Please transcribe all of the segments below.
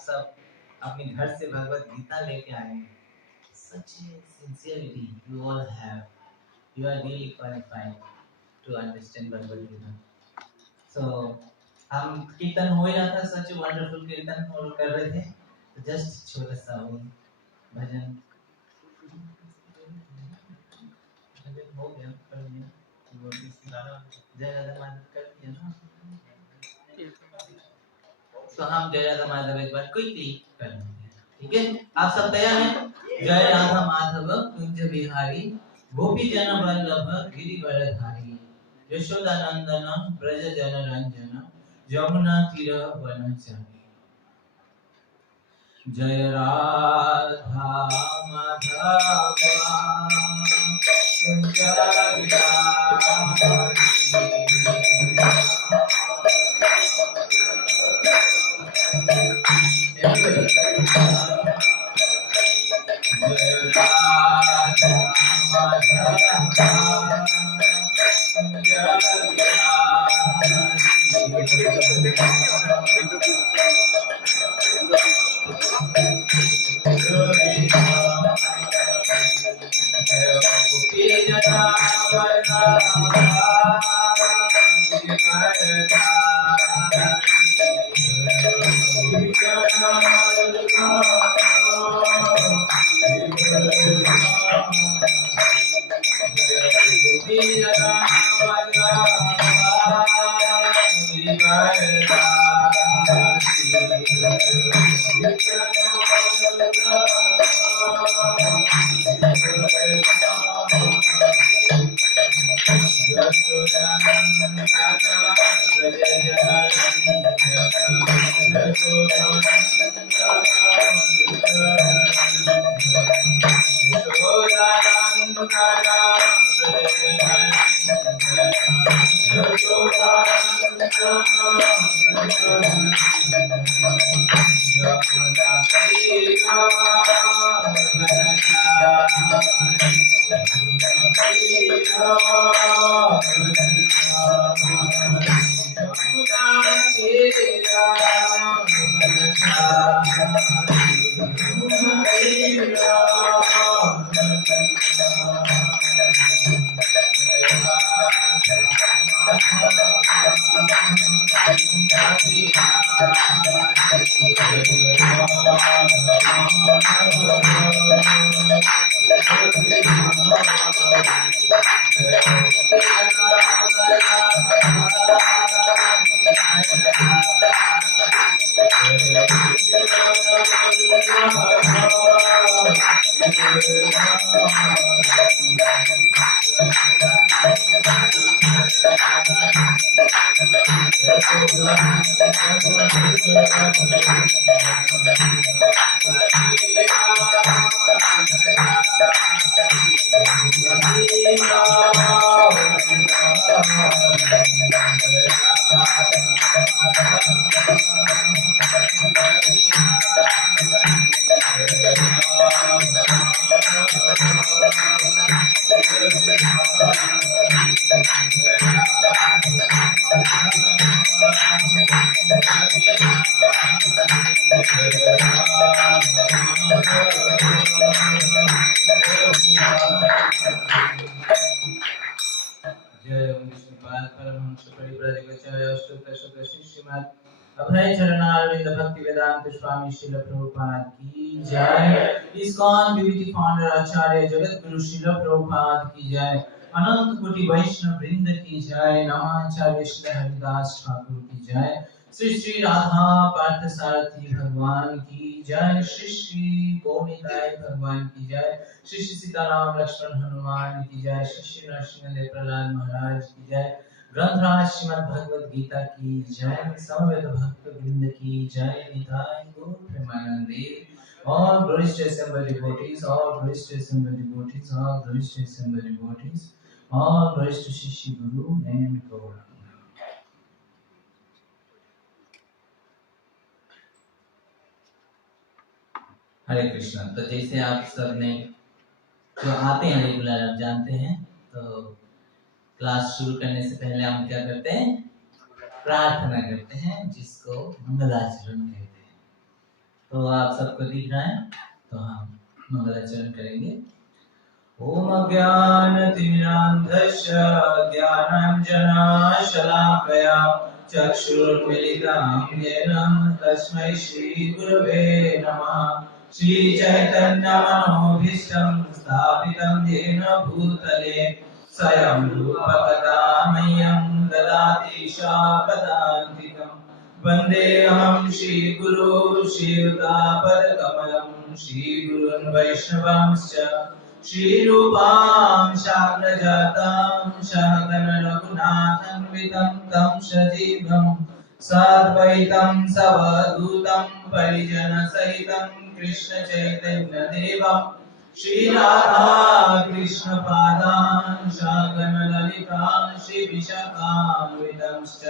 सब अपने घर से भगवत गीता लेके आए हैं। Such a sincerity you all have. You are really qualified to understand Bhagavad Gita. So हम कीर्तन हो ही रहा था, सच वंडरफुल कीर्तन हम लोग कर रहे थे, तो जस्ट छोटा सा वो भजन हो गया, कर दिया, जय राधा माधव कर दिया ना। तो हम जय राधा माधव एक बार क्विकली कर लेंगे, ठीक है? आप सब तैयार हैं? जय राधा माधव कुंज बिहारी गोपी जन वल्लभ गिरिवरधारी यशोदानंदन ब्रज जन रंजन यमुना तीर वनचारी। जय राधा माधव कुंज बिहारी अभय चरणारविंद भक्ति वेदांत स्वामी श्रील प्रभुपाद की जय। इस्कॉन बीबीटी फाउंडर आचार्य जगत गुरु श्रील प्रभुपाद की जय। अनंत कोटि वैष्णव वृंद की जय। नमाचार्य श्री हरिदास ठाकुर की जय। श्री श्री राधा पार्थ सारथी भगवान की जय। श्री श्री गोविंदाय भगवान की जय। श्री श्री सीताराम लक्ष्मण हनुमान की जय। श्री श्री नरसिंह प्रहलाद महाराज की जय। ग्रंथराज श्रीमद् भगवद गीता की जय। समवेत भक्त वृंद की जय। निताय गौर प्रेमानंदे। All glories to assembled devotees, all glories to assembled devotees, all glories to assembled devotees, all glories to Shishi Guru and Gaura. हरे कृष्णा। तो जैसे आप सब ने जो आते हैं रेगुलर, आप जानते हैं, तो क्लास शुरू करने से पहले हम क्या करते हैं? प्रार्थना करते हैं, जिसको मंगलाचरण कहते हैं। तो आप सबको दिख रहा है, तो हम मंगलाचरण करेंगे। ओम अज्ञानतिमिरान्धस्य ज्ञानाञ्जनशलाकया चक्षुरुन्मीलितं येन तस्मै श्रीगुरवे नमः। श्रीचैतन्यमनोभीष्टं स्थापितं येन भूतले स्वयं रूपकदा मह्यं ददाति शापदान्तिकम्। वन्देऽहं श्रीगुरो श्रीयुतापदकमलं श्रीगुरून् वैष्णवांश्च श्रीरूपां शाग्रजातां सहगण रघुनाथान्वितं तं सजीवं साद्वैतं सवधूतं परिजनसहितं कृष्ण चैतन्य देवं श्रीराधा कृष्ण पादान् सहगण ललिता श्रीविशाखान्वितंश्च।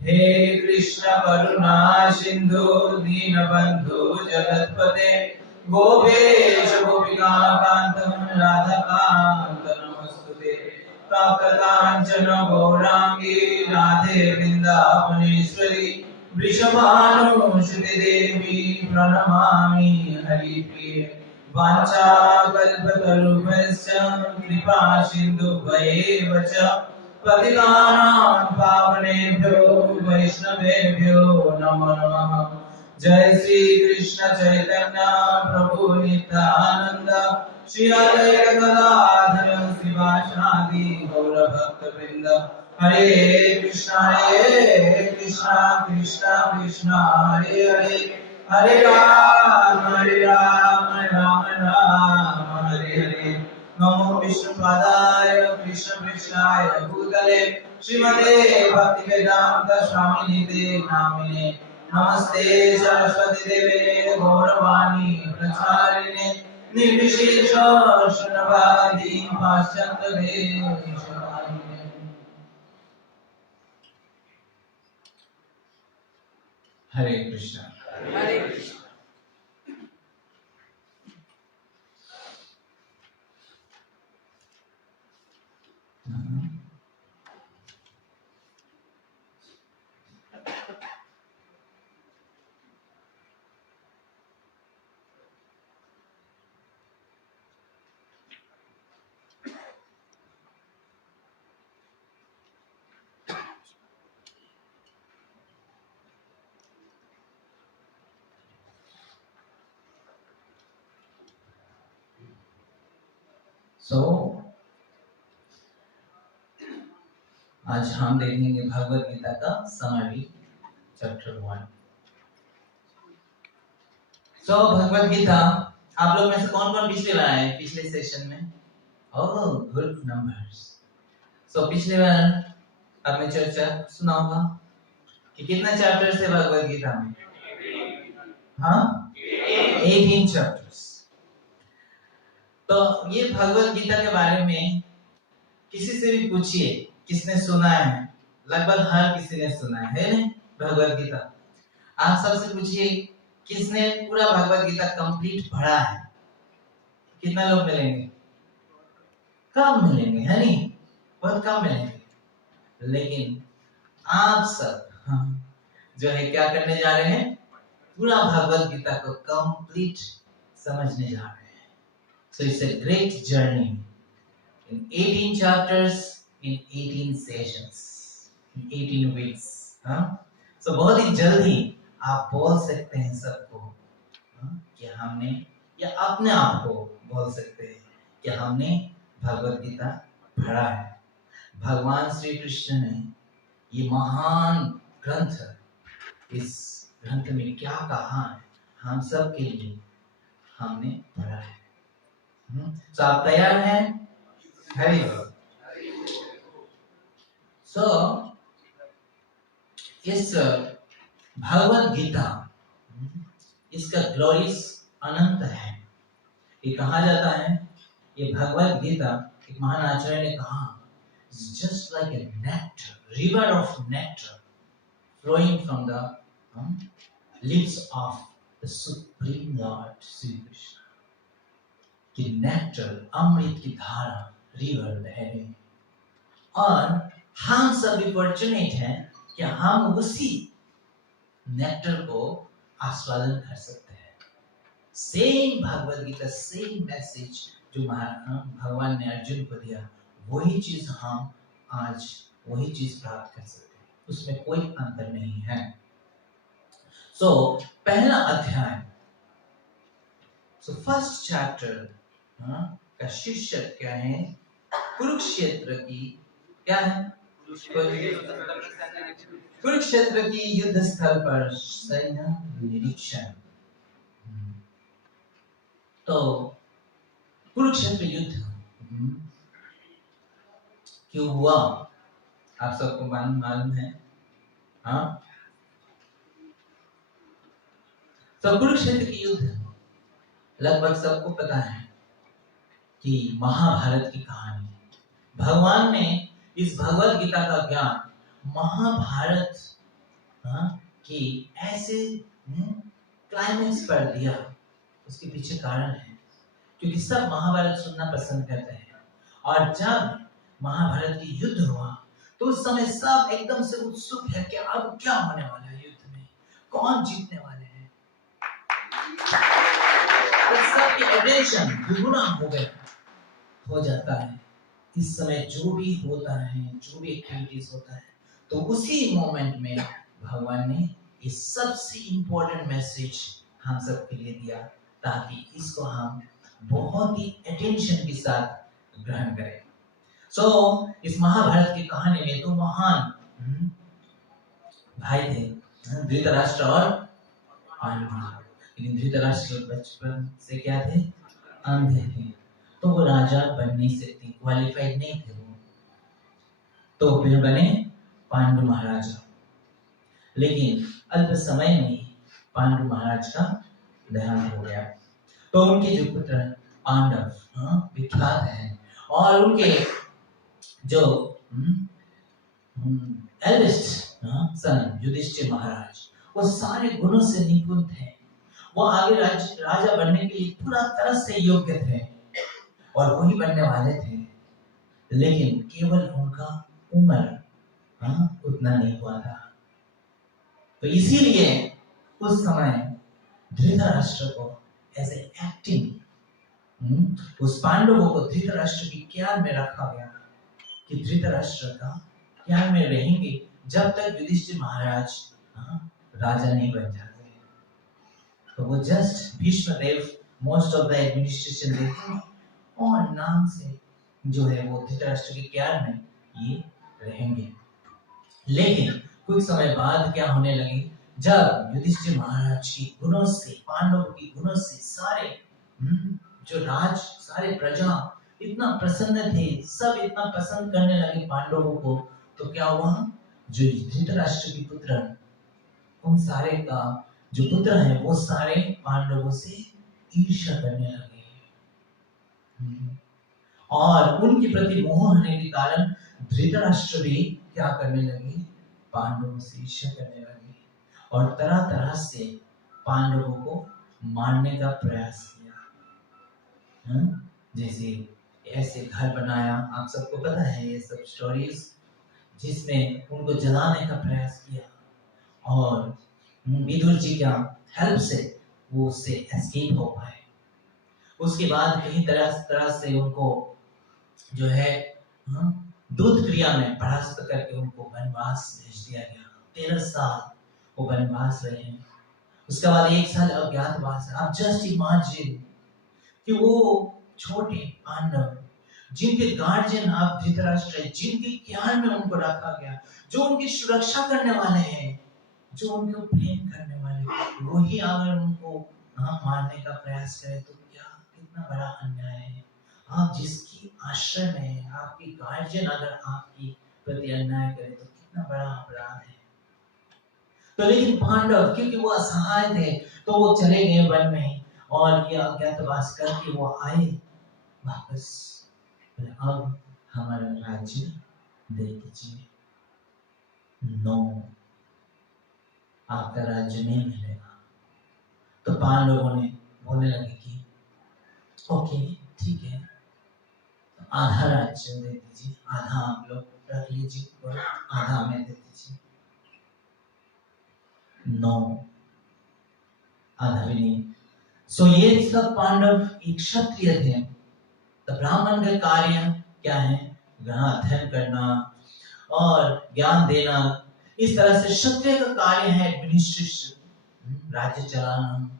हे कृष्ण करुणा सिंधु दीनबंधु जगत्पते गोपेश गोपिका कांतं राधाकांत नमस्तुते। काकतांचन गौरांगी राधे वृंदावनेश्वरी वृषभानुसुते देवी प्रणमामि हरिप्रिये। वाञ्छाकल्पतरुभ्यश्च कृपा सिन्धुभ्येव च पतितानां पावनेभ्यो वैष्णवेभ्यो नमो नमः। जय श्री कृष्ण चैतन्य प्रभु नित्यानंद श्री अद्वैत गदाधर श्रीवासादि गौर भक्तवृंद। हरे कृष्णा कृष्णा कृष्णा हरे हरे हरे राम राम राम हरे हरे। नमो विष्णुपादाय कृष्णपृष्ठाय भूतले श्रीमते भक्तिवेदांत स्वामिनिते नामिने। नमस्ते सरस्वती देवे गौरवाणी प्रचारिणे निर्विशेष शून्यवादी पाश्चात्य देशवासिने। हरे कृष्णा। हरे कृष्णा। आज हम देखेंगे भगवत गीता का समरी चैप्टर 1। भगवत गीता आप लोग में से कौन कौन पिछले बार आए पिछले सेशन में? Oh good numbers. पिछले बार आपने चर्चा सुना होगा कि कितना चैप्टर है भगवत गीता में? हाँ 18 चैप्टर्स। तो ये भगवत गीता के बारे में किसी से भी पूछिए किसने सुना है, लगभग हर किसी ने सुना है ना भगवत गीता। आप सबसे पूछिए किसने पूरा भगवत गीता कंप्लीट पढ़ा है? कितना लोग मिलेंगे? कम मिलेंगे, है नहीं? बहुत कम मिलेंगे। लेकिन आप सब जो है क्या करने जा रहे हैं? पूरा भगवत गीता को कंप्लीट समझने जा रहे हैं। So it's a great journey in 18 chapters in 18 sessions in 18 weeks। So बहुत ही जल्दी आप बोल सकते हैं सबको कि हमने, या अपने आप को बोल सकते हैं कि हमने भगवत गीता पढ़ा है। भगवान श्री कृष्ण ने ये महान ग्रंथ, इस ग्रंथ में क्या कहा है हम सब के लिए हमने पढ़ा है। तो आप तैयार हैं? हरि इस भगवत गीता, इसका ग्लोरीज अनंत है। ये कहा जाता है, ये भगवत गीता एक महान आचार्य ने कहा, just like a nectar, river of nectar flowing from the lips of the supreme Lord Sri Krishna। कि नेक्टर, अमृत की धारा, रिवर बह रही है और हम सभी फॉर्चुनेट हैं कि हम उसी नेक्टर को आस्वादन कर सकते हैं। Same Bhagavad Gita, same message जो भगवान ने अर्जुन को दिया, वही चीज हम आज वही चीज प्राप्त कर सकते हैं, उसमें कोई अंतर नहीं है। सो पहला अध्याय, सो फर्स्ट चैप्टर का शीर्षक क्या है? कुरुक्षेत्र की क्या है? कुरुक्षेत्र की युद्ध स्थल पर सैन्य निरीक्षण। तो कुरुक्षेत्र युद्ध क्यों हुआ आप सबको मालूम है? हाँ, तो कुरुक्षेत्र की युद्ध लगभग सबको पता है कि महाभारत की कहानी। भगवान ने इस भगवद गीता का ज्ञान महाभारत की ऐसे क्लाइमेक्स पर दिया। उसके पीछे कारण है क्योंकि सब महाभारत सुनना पसंद करते हैं, और जब महाभारत की युद्ध हुआ तो उस समय सब एकदम से उत्सुक है कि अब क्या होने वाला है, युद्ध में कौन जीतने वाले हैं। तो सबकी अटेंशन दुगुना हो जाता है इस समय, जो भी होता है, जो भी एक्टिविटीज होता है। तो उसी मोमेंट में भगवान ने ये सबसे इंपॉर्टेंट मैसेज हम सब के लिए दिया, ताकि इसको हम बहुत ही अटेंशन के साथ ग्रहण करें। सो इस महाभारत की कहानी में दो महान भाई थे, धृतराष्ट्र और पांडु। लेकिन धृतराष्ट्र बचपन से क्या थे? अंधे थे, तो वो राजा बन नहीं सकते, क्वालिफाइड नहीं थे वो, तो फिर बने पांडु महाराजा। लेकिन अल्प समय में ही पांडु महाराज का देहांत हो गया। तो उनके जो पुत्र पांडव विख्यात हैं, और उनके जो एल्डेस्ट सन युधिष्ठिर महाराज, वो सारे गुणों से निपुण थे। वो आगे राजा बनने के लिए पूरा तरह से योग्य थे और वही बनने वाले थे, लेकिन केवल उनका उम्र उतना नहीं हुआ था। तो इसीलिए उस समय धृतराष्ट्र को एज ए एक्टिंग उस पांडवों को धृतराष्ट्र की केयर में रखा गया कि धृतराष्ट्र का केयर में रहेंगे जब तक युधिष्ठिर महाराज राजा नहीं बन जाते। तो वो just Bhishma Dev most of the administration देखेंगे और नाम से जो है वो धृतराष्ट्र के केयर में ये रहेंगे। लेकिन कुछ समय बाद क्या होने लगे, जब युधिष्ठिर महाराज की गुणों से, पांडवों की गुणों से सारे जो सारे प्रजा इतना प्रसन्न थे, सब इतना पसंद करने लगे पांडवों को, तो क्या हुआ, जो धृतराष्ट्र के पुत्र, उन सारे का जो पुत्र है वो सारे पांडवों से ईर्ष्या करने लगे और उनके प्रति मोह होने के कारण धृतराष्ट्र भी क्या करने लगे, पांडवों से ईर्ष्या करने लगे और तरह तरह से पांडवों को मारने का प्रयास किया। जैसे ऐसे घर बनाया, आप सबको पता है ये सब स्टोरीज, जिसमें उनको जलाने का प्रयास किया और विदुर जी का हेल्प से वो उससे एस्केप हो पाए। उसके बाद कई तरह से उनको जो है दूत क्रिया में परास्त करके उनको वनवास भेज दिया गया। 13 साल वो वनवास रहे हैं। उसके बाद 1 साल अज्ञातवास। आप जस्ट इमेजिन कि वो छोटे पांडव जिनके गार्जियन आप धृतराष्ट्र, जिनके केयर में उनको रखा गया, जो उनकी सुरक्षा करने वाले हैं, जो उनको प्रेम करने वाले, वही अगर उनको मारने का प्रयास करे तो क्या कितना बड़ा अन्याय है। आप जिसकी आश्रय में है, आपकी गार्जियन अगर आपकी प्रति अन्याय करे तो कितना बड़ा अपराध है। तो लेकिन पांडव क्योंकि वो असहाय थे तो वो चले गए वन में और ये अज्ञातवास करके वो आए वापस। अब हमारा राज्य दे दीजिए। नो, आपका राज्य नहीं मिलेगा। तो पांडवों ने बोलने लगे कि ओके ठीक है, आधा राज्य दे दीजिए, आधा आप लोग रख लीजिए और आधा हमें दे दीजिए। नो, आधा भी नहीं। सो ये सब पांडव एक क्षत्रिय थे। तो ब्राह्मण का कार्य क्या है? यहाँ अध्ययन करना और ज्ञान देना। इस तरह से क्षत्रिय का कार्य है एडमिनिस्ट्रेशन, राज्य चलाना,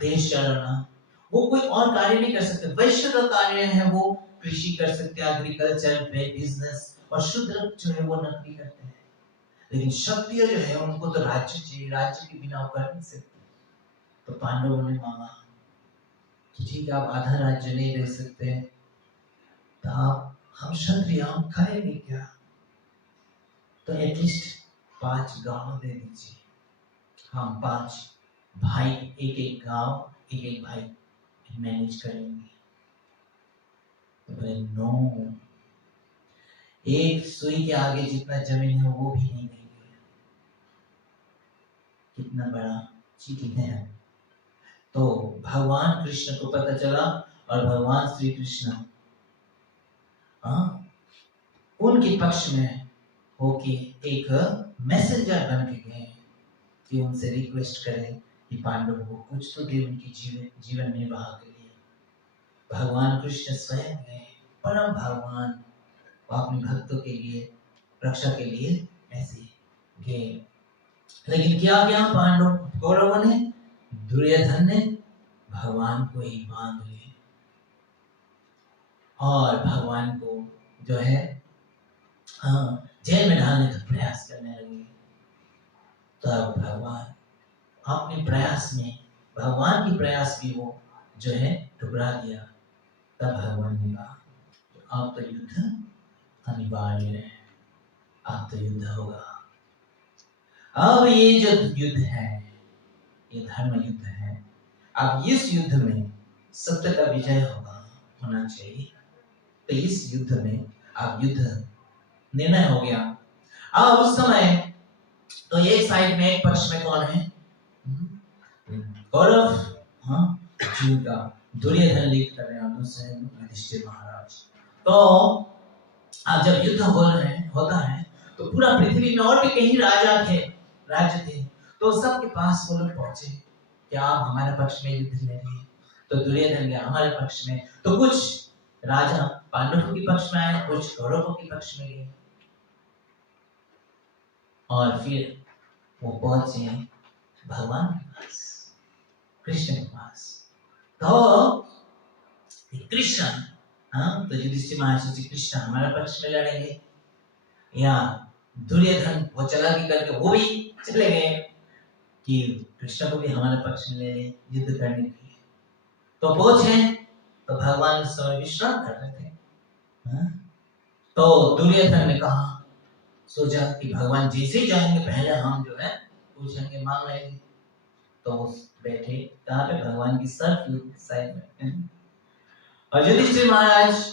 देश चलाना। वो कोई और कार्य नहीं कर सकते। वैश्य का कार्य है वो कृषि कर सकते हैं, एग्रीकल्चर पे बिजनेस, और शूद्र जो है वो नौकरी करते हैं। लेकिन क्षत्रिय जो है उनको तो राज्य चाहिए, राज्य के बिना वो कर नहीं सकते। तो पांडवों ने मांगा कि ठीक है, आप आधा राज्य नहीं दे सकते तो आप, हम क्षत्रिय, हम करेंगे क्या? तो एटलीस्ट 5 गांव दे दीजिए, हम 5 भाई, एक एक गांव, एक एक भाई मैनेज करेंगे। तो बोले नो, एक सुई के आगे जितना जमीन है वो भी नहीं देंगे। कितना बड़ा चीटिंग है। तो भगवान कृष्ण को पता चला और भगवान श्री कृष्ण उनके पक्ष में होके एक मैसेंजर बन के गए कि उनसे रिक्वेस्ट करें कि पांडव को कुछ तो दे उनकी जीवन निर्वाह के लिए। भगवान कृष्ण स्वयं गए, परम भगवान अपने भक्तों के लिए, रक्षा के लिए ऐसे गए। लेकिन क्या क्या पांडव कौरवों ने, दुर्योधन ने भगवान को ही मान लिए और भगवान को जो है जेल में डालने का प्रयास करने लगे। तब भगवान अपने प्रयास में, भगवान की प्रयास भी वो जो है ठुकरा दिया। तब भगवान ने कहा अब तो युद्ध अनिवार्य है, अब तो युद्ध होगा। अब ये जो युद्ध है ये धर्म युद्ध है। अब इस युद्ध में सत्य का विजय होना चाहिए। तो इस युद्ध में अब युद्ध निर्णय हो गया। अब उस समय तो एक साइड में, एक पक्ष में कौन है? कौरव, अर्जुन का दुर्योधन लीड कर रहे हैं, दूसरे युधिष्ठिर महाराज। तो अब जब युद्ध होता है तो पूरा पृथ्वी में और भी कई राज्य थे। तो सबके पास वो लोग पहुंचे, क्या आप हमारे पक्ष में युद्ध लड़िए? तो दुर्योधन गया हमारे पक्ष में। तो कुछ राजा पांडवों के पक्ष में आए, कुछ कौरवों के पक्ष में गए। और फिर वो पहुंचे भगवान के पास, कृष्ण के पास। तो कृष्ण, तो युधिष्ठिर महाराज से कृष्ण हमारे पक्ष में लड़ेंगे, या दुर्योधन वो चलाकी करके वो भी चले गए कि कृष्ण को भी हमारे पक्ष में ले ले युद्ध करने के लिए। तो पहुंचे तो भगवान समय विश्राम कर रहे थे। तो दुर्योधन ने कहा, सोचा कि भगवान जैसे ही जाएंगे पहले हम जो है पूछेंगे, मांग लेंगे। तो बैठे कहाँ पे? भगवान की साइड में। और युधिष्ठिर महाराज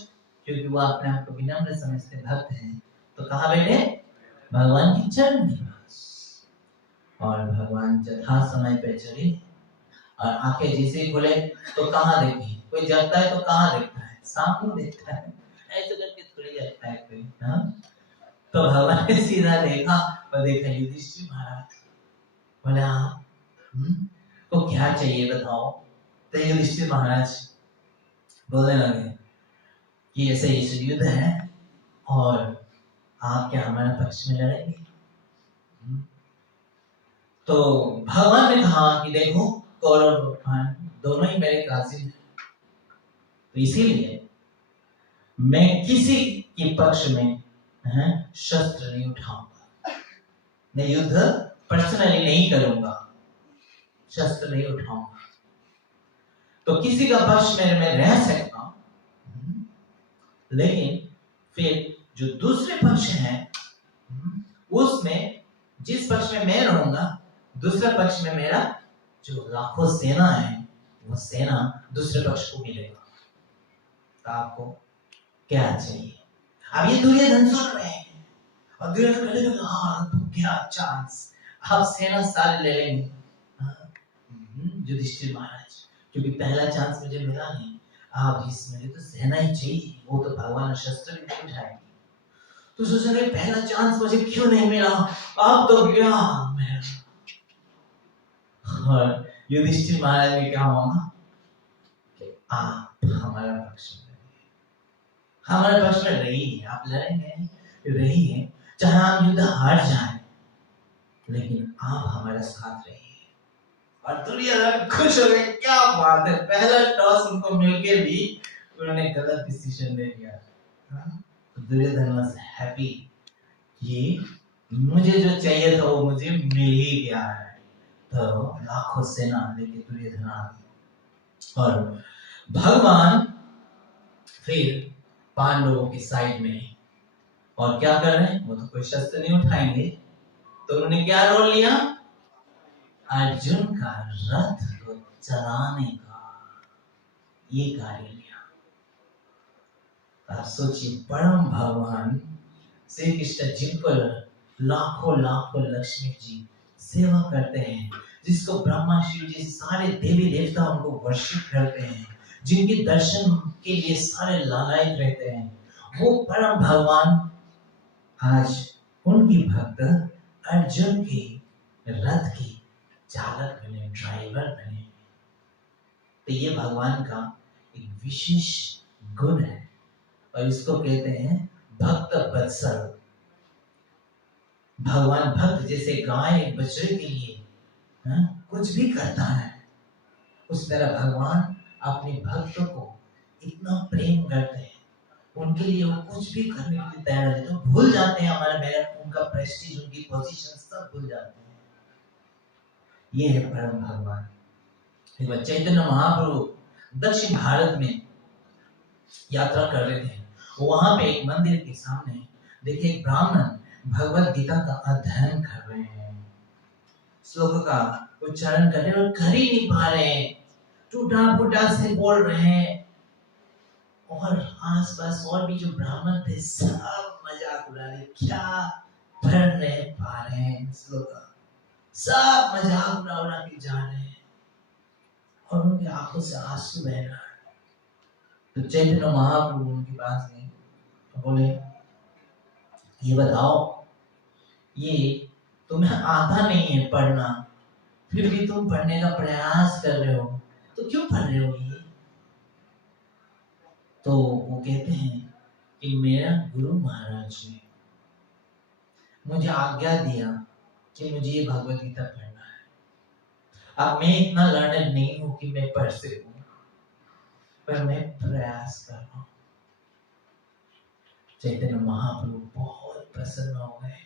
क्योंकि वो अपने आप को विनम्र समझते भक्त हैं, तो कहाँ बैठे? भगवान की चरण के पास। और भगवान यथा समय पे चले और आंखें जैसे खोले तो कहाँ देखे? कोई जागता है तो कहाँ देखता है? सामने देखता है, ऐसे करके थोड़ी जागता है कोई। तो भगवान ने सीधा देखा और देखा युधिष्ठिर महाराज। बोला तो क्या चाहिए बताओ? तो युधिष्ठिर महाराज बोलने लगे कि ऐसे युद्ध है और आप क्या हमारे पक्ष में लड़ेंगे? तो भगवान ने कहा कि देखो कौरव दोनों ही मेरे काजिल हैं, तो इसीलिए मैं किसी के पक्ष में शस्त्र नहीं उठाऊंगा, मैं युद्ध पर्सनली नहीं करूंगा, शस्त्र नहीं उठाऊंगा। तो किसी का पक्ष में मैं रह सकता हूं, लेकिन फिर जो दूसरे पक्ष है उसमें जिस पक्ष में मैं रहूंगा, दूसरे पक्ष में मेरा जो लाखों सेना है वो सेना दूसरे पक्ष को मिलेगा। तो आपको क्या चाहिए? अब ये दुर्योधन सुन रहे हैं और दुर्योधन कहेगा हाँ तो क्या चांस, आप सेना सारे ले लेंगे। युधिष्ठिर महाराज क्योंकि पहला चांस मुझे मिला नहीं, आप मुझे तो सेना ही चाहिए, वो तो भगवान शस्त्र भी नहीं उठाएंगे। तो सोच रहे पहला चांस मुझे क्यों नहीं मिला, अब तो गया मेरा। और युधिष्ठिर महाराज ने क्या मांगा कि आप हमारा पक्ष में रहिए, हमारे पक्ष में रहिए, आप लड़ेंगे रहिए, चाहे हम युद्ध हार जाए लेकिन आप हमारे साथ रहिए। और दुर्योधन खुश हो गए, क्या बात है, पहला टॉस उनको मिलके भी उन्होंने गलत डिसीजन ले लिया। दुर्योधन वाज हैप्पी, ये मुझे जो चाहिए था वो मुझे मिल ही गया है। तो लाखों सेना लेके दुर्योधन आ गए और भगवान फिर पांडवों की साइड में, और क्या कर रहे हैं, वो तो कोई शस्त्र नहीं उठाएंगे, तो उन्होंने क्या रोल लिया, अर्जुन का रथ को चलाने का ये कार्य लिया। आप सोचिए, परम भगवान श्री कृष्ण जिनको लाखों लाखों लक्ष्मी जी सेवा करते हैं, जिसको ब्रह्मा शिव जी सारे देवी देवता उनको वर्शिप करते हैं, जिनके दर्शन के लिए सारे लालायित रहते हैं, वो परम भगवान आज उनकी भक्त अर्जुन के रथ की चालक बने, ड्राइवर बने। तो ये भगवान का एक विशेष गुण है और इसको कहते हैं भक्त वत्सल। भगवान भक्त जैसे गाय एक बछड़े के लिए कुछ भी करता है, उस तरह भगवान अपने भक्तों को इतना प्रेम करते हैं, उनके लिए वो कुछ भी करने के लिए तैयार है। तो भूल जाते हैं हमारे मेहनत, उनका प्रेस्टीज, उनकी पोजीशन सब भूल जाते हैं। ये है परम भगवान। एक बार चैतन्य महाप्रभु दक्षिण भारत में यात्रा कर रहे थे, वहां पे एक मंदिर के सामने देखिए एक ब्राह्मण भगवत गीता का अध्ययन कर रहे हैं, श्लोक का उच्चारण कर रहे हैं और कर ही नहीं पा रहे हैं, टूटा फूटा से बोल रहे हैं, और आसपास और भी जो ब्राह्मण थे सब मजाक उड़ा रहे, क्या पढ़ नहीं पा रहे हैं श्लोक का, सब मजाक उड़ा उड़ा के जा रहे हैं और उनकी आंखों से आंसू बह रहा है। तो चैतन्य महाप्रभु उनके पास गए तो बोले, ये बताओ, ये तुम्हें आता नहीं है पढ़ना, फिर भी तुम पढ़ने का प्रयास कर रहे हो, तो क्यों पढ़ रहे हो ये? तो वो कहते हैं कि मेरा गुरु महाराज ने मुझे आज्ञा दिया कि मुझे ये भगवत गीता पढ़ना है। अब मैं इतना लर्नर नहीं हूं कि मैं पढ़ सकूं, पर मैं प्रयास कर रहा हूं। चैतन्य महाप्रभु बहुत प्रसन्न हो गए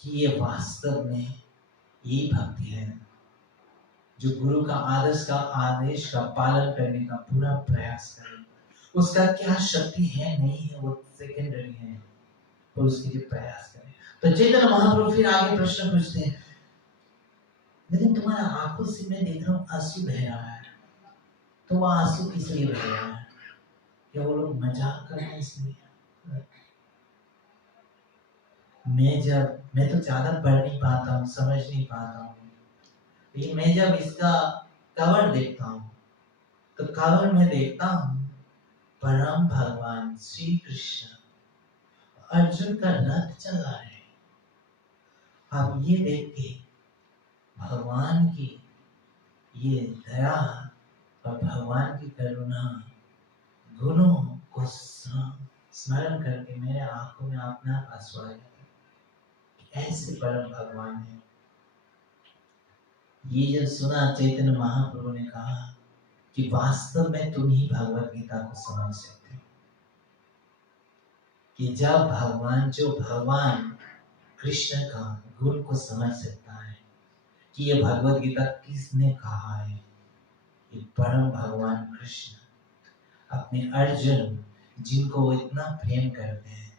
कि ये वास्तव में यही भक्ति है, जो गुरु का आदेश का पालन करने का पूरा प्रयास करे। उसका क्या शक्ति है नहीं है वो सेकेंडरी है, पर उसके लिए प्रयास करें। तो चैतन्य महाप्रभु फिर आगे प्रश्न पूछते हैं, लेकिन तुम्हारा आंखों से मैं देख रहा हूँ आंसू बह रहा है, तो वह आंसू किस लिए बह रहा है? क्या वो लोग मजाक कर रहे हैं इसलिए? मैं तो ज्यादा पढ़ नहीं पाता हूँ, समझ नहीं पाता हूँ, लेकिन मैं जब इसका कवर देखता हूँ तो कवर में देखता हूँ परम भगवान श्री कृष्ण अर्जुन का रथ चला रहे हैं। अब ये देख के भगवान की ये दया और भगवान की करुणा गुणों को स्मरण करके मेरे आंखों में अपना आंसू आ जाता है। ऐसे परम भगवान है। ये जब सुना चैतन्य महाप्रभु ने कहा कि वास्तव में तुम ही भगवत गीता को समझ सकते हो, कि जब भगवान कृष्ण का गुण को समझ सकता है कि ये भगवत गीता किसने कहा है, ये परम भगवान कृष्ण अपने अर्जुन जिनको वो इतना प्रेम करते हैं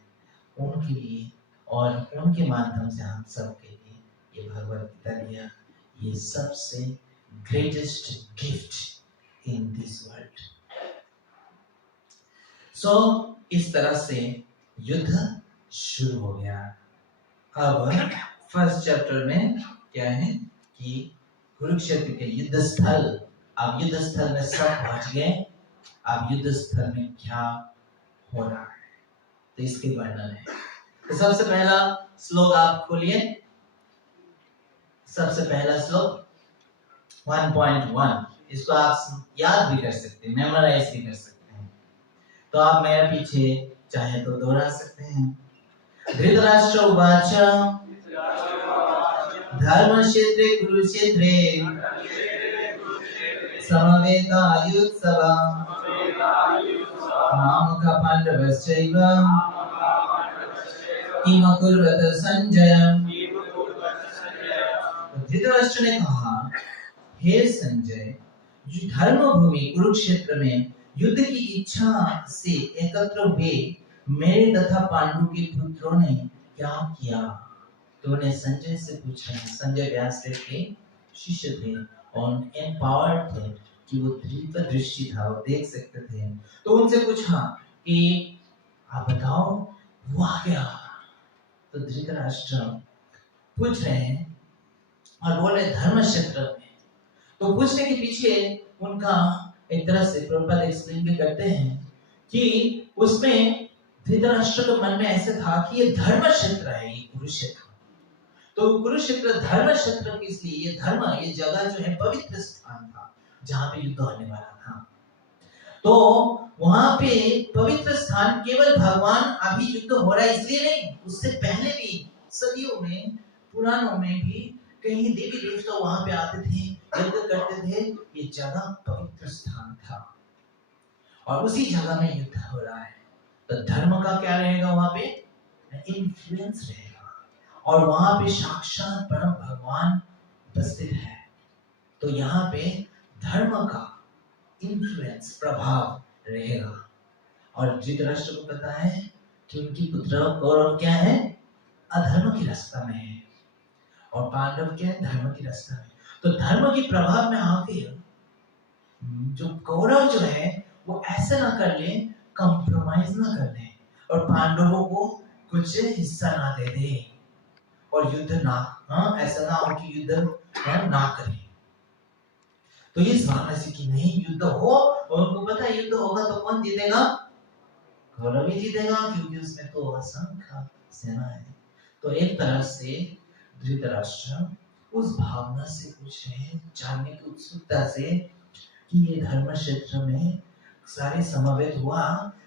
उनके लिए और उनके माध्यम से हम सबके लिए ये भगवत गीता दिया। ये सबसे greatest gift in this world. So इस तरह से युद्ध शुरू हो गया। अब फर्स्ट चैप्टर में क्या है कि कुरुक्षेत्र के युद्ध स्थल, अब युद्ध स्थल में सब पहुंच गए, अब युद्ध स्थल में क्या हो रहा है तो इसके वर्णन है। तो सबसे पहला श्लोक आप खोलिए। सबसे पहला श्लोक 1.1 इसको आप याद भी कर सकते हैं, मेमोराइज भी कर सकते हैं। तो आप मेरे पीछे चाहे तो दोहरा सकते हैं। धृतराष्ट्र उवाच धर्मक्षेत्रे कुरुक्षेत्रे समवेतायुत्सवा मामक पांडवश्चैव किम कुर्वत संजय। धृतराष्ट्र ने कहा, हे संजय, धर्म भूमि कुरुक्षेत्र में युद्ध की इच्छा से एकत्र हुए मेरे तथा पांडु के पुत्रों ने क्या किया? तो उन्हें संजय से पूछा। संजय व्यासदेव के शिष्य थे और एम्पावर्ड थे कि वो दृष्टि था, वो देख सकते थे। तो उनसे पूछा कि आप बताओ हुआ क्या? तो धृतराष्ट्र पूछ रहे हैं और बोल रहे धर्म क्षेत्र में। तो पूछने के पीछे उनका एक तरह से प्रभुपाद एक्सप्लेन भी करते हैं कि उसमें धृतराष्ट्र के मन में ऐसे था कि ये धर्म क्षेत्र है, ये कुरुक्षेत्र। तो कुरुक्षेत्र धर्म क्षेत्र के, इसलिए ये धर्म, ये जगह जो है पवित्र स्थान था जहां पे युद्ध होने वाला था। तो वहां पे पवित्र स्थान केवल भगवान अभी युद्ध हो रहा है इसलिए नहीं, उससे पहले भी सदियों में, पुराणों में भी कई देवी देवता वहां पे आते थे, युद्ध करते थे। ये जगह पवित्र स्थान था और उसी जगह में युद्ध हो रहा है। तो धर्म का क्या रहेगा वहां पे? इन्फ्लुएंस रहेगा और वहां पे साक्षात परम भगवान उपस्थित है। तो यहाँ पे धर्म का इन्फ्लुएंस, प्रभाव रहेगा। और धृतराष्ट्र को पता है कि उनकी पुत्र कौरव क्या है? अधर्म की रास्ता में है और पांडव क्या है? धर्म की रास्ता में। तो धर्म के प्रभाव में आके जो कौरव जो है वो ऐसे ना कर ले, कंप्रोमाइज ना कर ले और पांडवों को कुछ हिस्सा ना दे दे और युद्ध ना, ऐसा ना हो कि युद्ध ना करे। तो इस भावना से कि नहीं युद्ध हो, और उनको पता है युद्ध होगा तो कौन जीतेगा? कौरव ही जीतेगा, क्योंकि उसमें तो असंख्य सेना है। तो एक तरह से धृतराष्ट्र उस भावना से पूछ रहे हैं, जानने की उत्सुकता से कि ये धर्म क्षेत्र में सारे समवेत हुआ,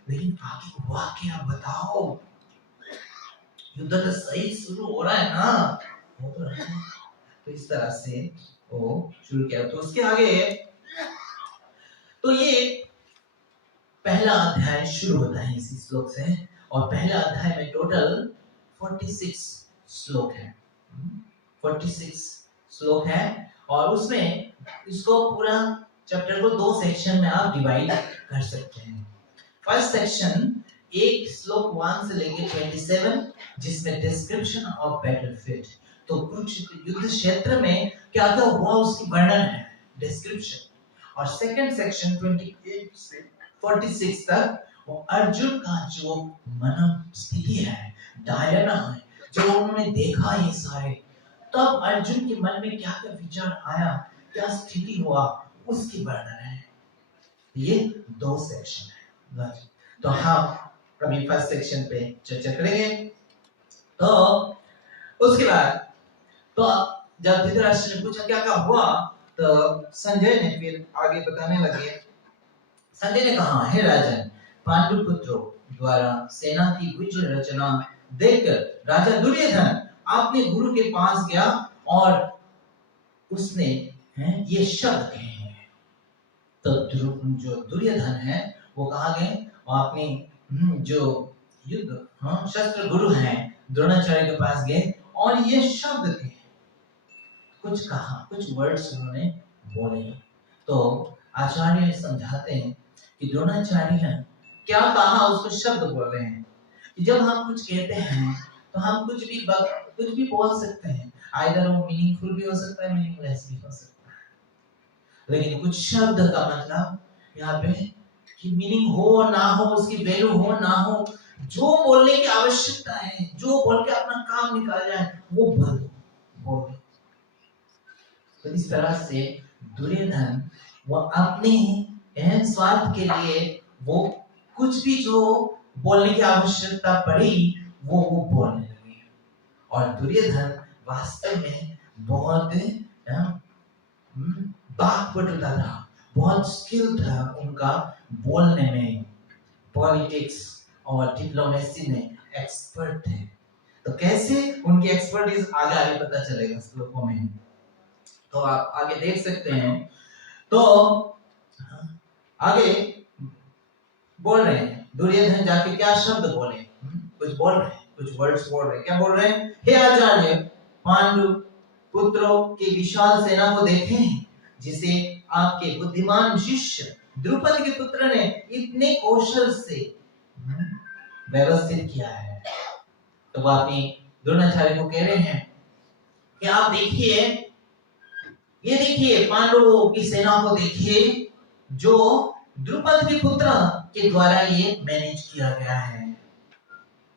लेकिन आगे हुआ क्या बताओ? युद्ध तो सही शुरू हो रहा है ना, हो तो रहा है। तो इस तरह से वो शुरू किया। तो उसके आगे तो ये पहला अध्याय शुरू होता है इसी श्लोक से, और पहला अध्याय में टोटल 46 श्लोक है। 46 श्लोक है और उसमें इसको पूरा चैप्टर को 2 सेक्शन में आप डिवाइड कर सकते हैं। फर्स्ट सेक्शन एक श्लोक 1 से लेकर 27 जिसमें डिस्क्रिप्शन ऑफ बैटलफील्ड, तो कुरुक्षेत्र युद्ध क्षेत्र में क्या क्या हुआ उसकी वर्णन है, डिस्क्रिप्शन। और सेकंड सेक्शन 28 से 46 तक वो अर्जुन का जो मन स्थिति है, डायना है, जो उन्होंने देखा ये सारे, तब अर्जुन के मन में क्या क्या विचार आया, क्या स्थिति हुआ, उसकी वर्णन है। ये 2 सेक्शन है। तो हम अभी फर्स्ट सेक्शन पे चर्चा करेंगे। तो उसके बाद तो जब धृतराष्ट्र ने पूछा क्या क्या हुआ, तो संजय ने फिर आगे बताने लगे। संजय ने कहा, हे राजन, पांडु पुत्रों द्वारा सेना की भुज रचना देखकर राजा दुर्योधन अपने गुरु के पास गया और उसने ये शब्द कहे हैं। तो जो दुर्योधन है वो कहा गए, और अपने जो युद्ध शस्त्र गुरु हैं द्रोणाचार्य के पास गए और ये शब्द थे, कुछ कहा, कुछ वर्ड्स उन्होंने बोले। तो आचार्य समझाते हैं कि द्रोणाचार्य क्या कहा, उसको शब्द बोल रहे हैं कि जब हम कुछ कहते हैं तो हम कुछ भी बोल सकते हैं, आइदर वो मीनिंगफुल भी हो सकता है, मीनिंगलेस भी हो सकता है। लेकिन कुछ शब्द का मतलब यहाँ पे कि मीनिंग हो ना हो, उसकी वैल्यू हो ना हो, जो बोलने की आवश्यकता है, जो बोल के अपना काम निकाल जाए वो बोल। तो इस तरह से दुर्योधन वो अपने स्वार्थ के लिए वो कुछ भी जो बोलने की आवश्यकता पड़ी वो बोलने लगे। और दुर्योधन वास्तव में बहुत वाक्पटुता था, बहुत स्किल था उनका बोलने में, पॉलिटिक्स और डिप्लोमेसी में एक्सपर्ट थे। तो कैसे उनकी एक्सपर्टीज आगे आगे पता चलेगा श्लोकों में, तो आप आगे देख सकते हैं। तो आगे बोल रहे हैं दुर्योधन जाके क्या शब्द बोले, कुछ बोल रहे हैं, कुछ वर्ड्स बोल रहे हैं। क्या बोल रहे हैं? हे आचार्य, पांडु पुत्रों की विशाल सेना को देखें, जिसे आपके बुद्धिमान शिष्य द्रुपद के पुत्र ने इतने कौशल से व्यवस्थित किया है। तो वो अपनी द्रोणाचार्य को कह रहे हैं कि आप देखिए, ये देखिए पांडवों की सेना को देखिए, जो द्रुपद के पुत्र के द्वारा ये मैनेज किया गया है।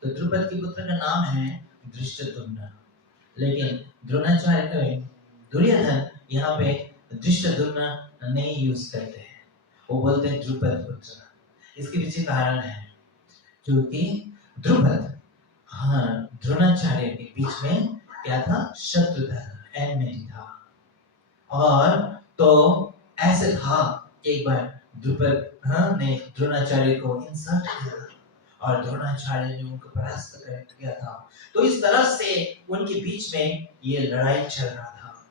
तो द्रुपद के पुत्र का नाम है धृष्टद्युम्न, लेकिन द्रोणाचार्य दुर्योधन यहाँ पे धृष्टद्युम्न नहीं यूज करते हैं, वो बोलते हैं द्रुपद पुत्र। इसके पीछे कारण है, क्योंकि द्रुपद द्रोणाचार्य के बीच में क्या था? शत्रु था, एनिमी था। और तो ऐसे था कि एक बार द्रुपद ने द्रोणाचार्य को इंसल्ट किया और द्रोणाचार्य ने उनको परास्त किया था। तो इस तरह से उनके बीच में ये लड़ाई चल रहा था,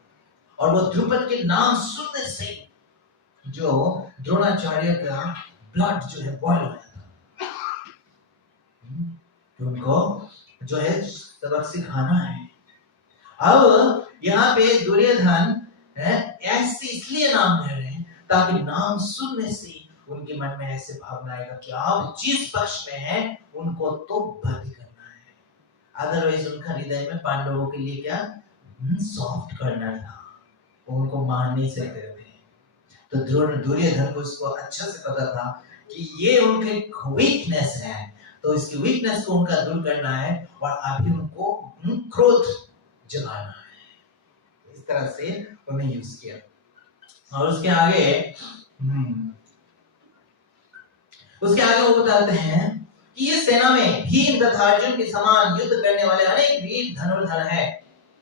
और वो द्रुपद के नाम सुनने से जो द्रोणाचार्य का ब्लड जो है बॉयल हो जाता, उनको जो है सबक सिखाना है। अब यहाँ पे दुर्योधन ऐसे इसलिए नाम ले रहे हैं ताकि नाम सुनने से उनके मन में ऐसे भावना आएगा कि आप जिस पक्ष में हैं उनको तो भर्ती करना है। अदरवाइज उनका हृदय में पांडवों के लिए क्या सॉफ्ट करना था, उनको मान नहीं सकते थे। तो दुर्योधन को उसको अच्छा से पता था कि ये उनके वीकनेस है, तो इसकी वीकनेस को उनका दूर करना है और अभी उनको क्रोध जगाना है। इस तरह से उन्हें यूज किया। और उसके आगे वो बताते हैं कि ये सेना में भीम तथा अर्जुन के समान युद्ध करने वाले अनेक वीर धनुर्धर हैं,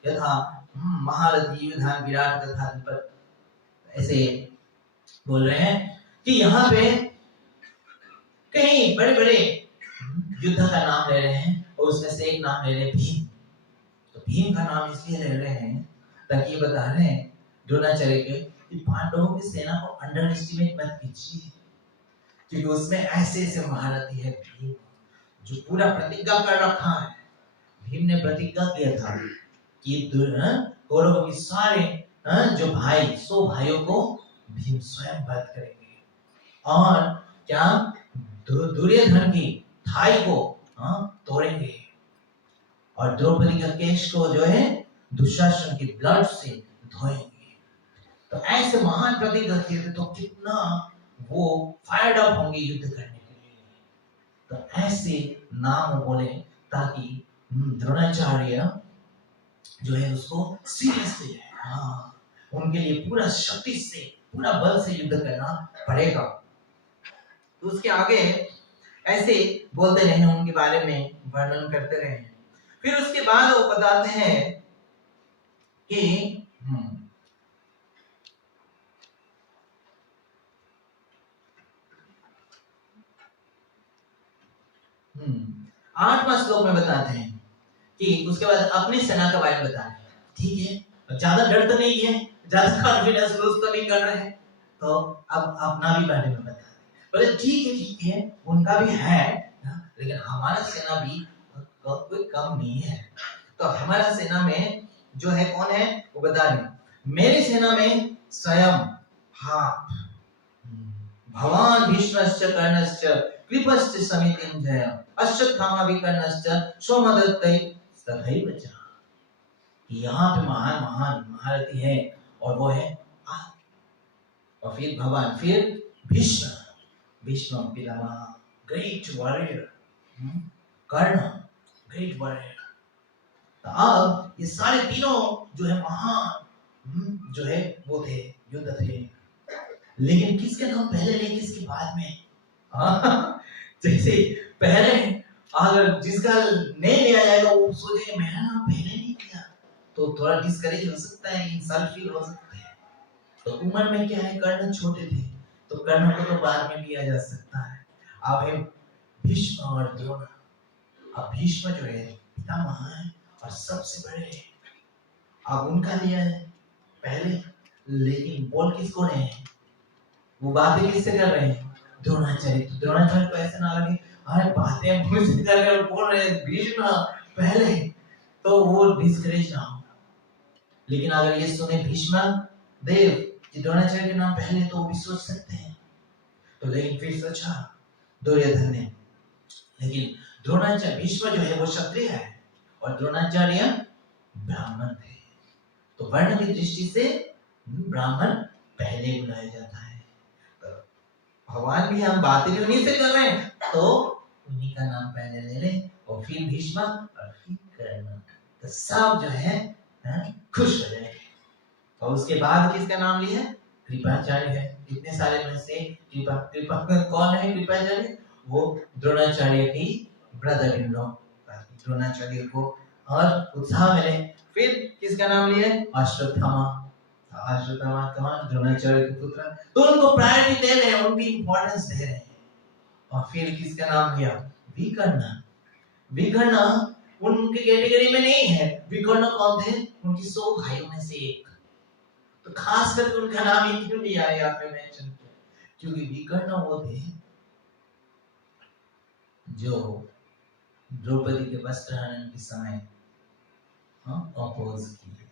यथा महारथी युधान विराट तथा द्रुपद। ऐसे बोल रहे हैं कि यहाँ पे कई बड़े बड़े युद्ध का नाम ले रहे हैं, और उसमें से एक नाम ले रहे हैं भीम। तो भीम का नाम इसलिए ले रहे हैं ताकि ये बता रहे हैं द्रोणाचार्य के कि पांडवों की सेना को अंडर एस्टिमेट मत कीजिए, क्योंकि उसमें ऐसे ऐसे महारथी है भीम, जो पूरा प्रतिज्ञा कर रखा है। भीम ने प्रतिज्ञा किया था कि कौरवों के सारे जो भाई 100 भाइयों को भीम स्वयं वध करेंगे, और क्या दुर्योधन की थाई को तोड़ेंगे, और द्रौपदी का केश को जो है दुशासन के ब्लड से धोएंगे। तो ऐसे महान प्रतिज्ञा किए थे, तो कितना वो फायर्ड अप होंगे युद्ध करने के लिए। तो ऐसे नाम बोले ताकि द्रोणाचार्य जो है उसको सीरियसली है, उनके लिए पूरा शक्ति से, पूरा बल से युद्ध करना पड़ेगा। तो उसके आगे ऐसे बोलते रहे, उनके बारे में वर्णन करते रहे। फिर उसके बाद वो बताते हैं कि 8वां श्लोक में बताते हैं कि उसके बाद अपनी सेना के बारे में बताते हैं। ठीक है, ज्यादा डर तो नहीं है, ज्यादा कॉन्फिडेंस लूज तो नहीं कर रहे हैं, तो अब अपना भी बारे में बताते हैं। बोले ठीक है उनका भी है, लेकिन हमारा सेना भी कोई कम नहीं है। तो हमारा सेना में जो है कौन है वो बता रहे। मेरी सेना में स्वयं भगवान भीष्मश्च कर्णश्च कृपश्च समितिञ्जय अश्वत्थामा विकर्णश्च सोमदत्तै तथैव च। यहाँ पे महान महान महारथी है, और वो है और फिर भगवान, फिर भीष्म पितामह ग्रेट वॉरियर, कर्ण ग्रेट वॉरियर। अब ये सारे तीनों जो है महान जो है वो थे, युद्ध थे, लेकिन किसके नाम पहले ले किसके बाद में। जैसे पहले अगर जिसका नहीं लिया जाएगा वो सोचे मेरा नाम पहले नहीं किया, तो थोड़ा डिस्करेज हो सकता है, इंसल्ट फील हो सकता है। तो उम्र में क्या है, कर्ण छोटे थे तो कर्ण को तो बाद में लिया जा सकता है। अब है भीष्म और द्रोण। अब भीष्म जो है पितामह है और सबसे बड़े हैं, अब उनका लिया है पहले, लेकिन बोल किसको रहे हैं, वो बातें किससे कर रहे हैं, द्रोणाचार्य। तो द्रोणाचार्य को ऐसा ना लगे अरे बातें मुझसे कर रहे और बोल रहे हैं भीष्म पहले, तो वो डिस्करेज ना हो। लेकिन अगर ये सुने भीष्म देव कि द्रोणाचार्य के नाम पहले, तो वो भी सोच सकते हैं। तो लेकिन फिर सोचा दुर्योधन ने, लेकिन द्रोणाचार्य भीष्म जो है वो क्षत्रिय है और द्रोणाचार्य ब्राह्मण थे, तो वर्ण की दृष्टि से ब्राह्मण पहले बुलाया जाता है। तो भगवान भी हम बातें भी उन्हीं से कर रहे हैं, तो उन्हीं का नाम पहले ले लें और फिर भीष्म और फिर कर्ण, तो सब जो है खुश हो जाए। और उसके बाद किसका नाम लिया, कृपाचार्य है। इतने सारे में से कृपा कृपा कौन है कृपाचार्य, वो द्रोणाचार्य की ब्रदर इन लॉ, द्रोणाचार्य को और उत्साह मिले। फिर किसका नाम लिया, अश्वत्थामा। अश्वत्थामा कौन, द्रोणाचार्य के पुत्र, तो उनको प्रायोरिटी दे रहे हैं, उनकी इंपॉर्टेंस दे रहे हैं। और फिर किसका नाम लिया, विकर्ण। विकर्ण उनकी कैटेगरी में नहीं है। विकर्ण कौन थे, उनकी 100 भाइयों में से एक, तो खास करके उनका नाम ही क्यों लिया है यहाँ पे मेंशन किया, क्योंकि विकर्ण वो थे जो द्रौपदी के वस्त्र हनन के समय अपोज किए,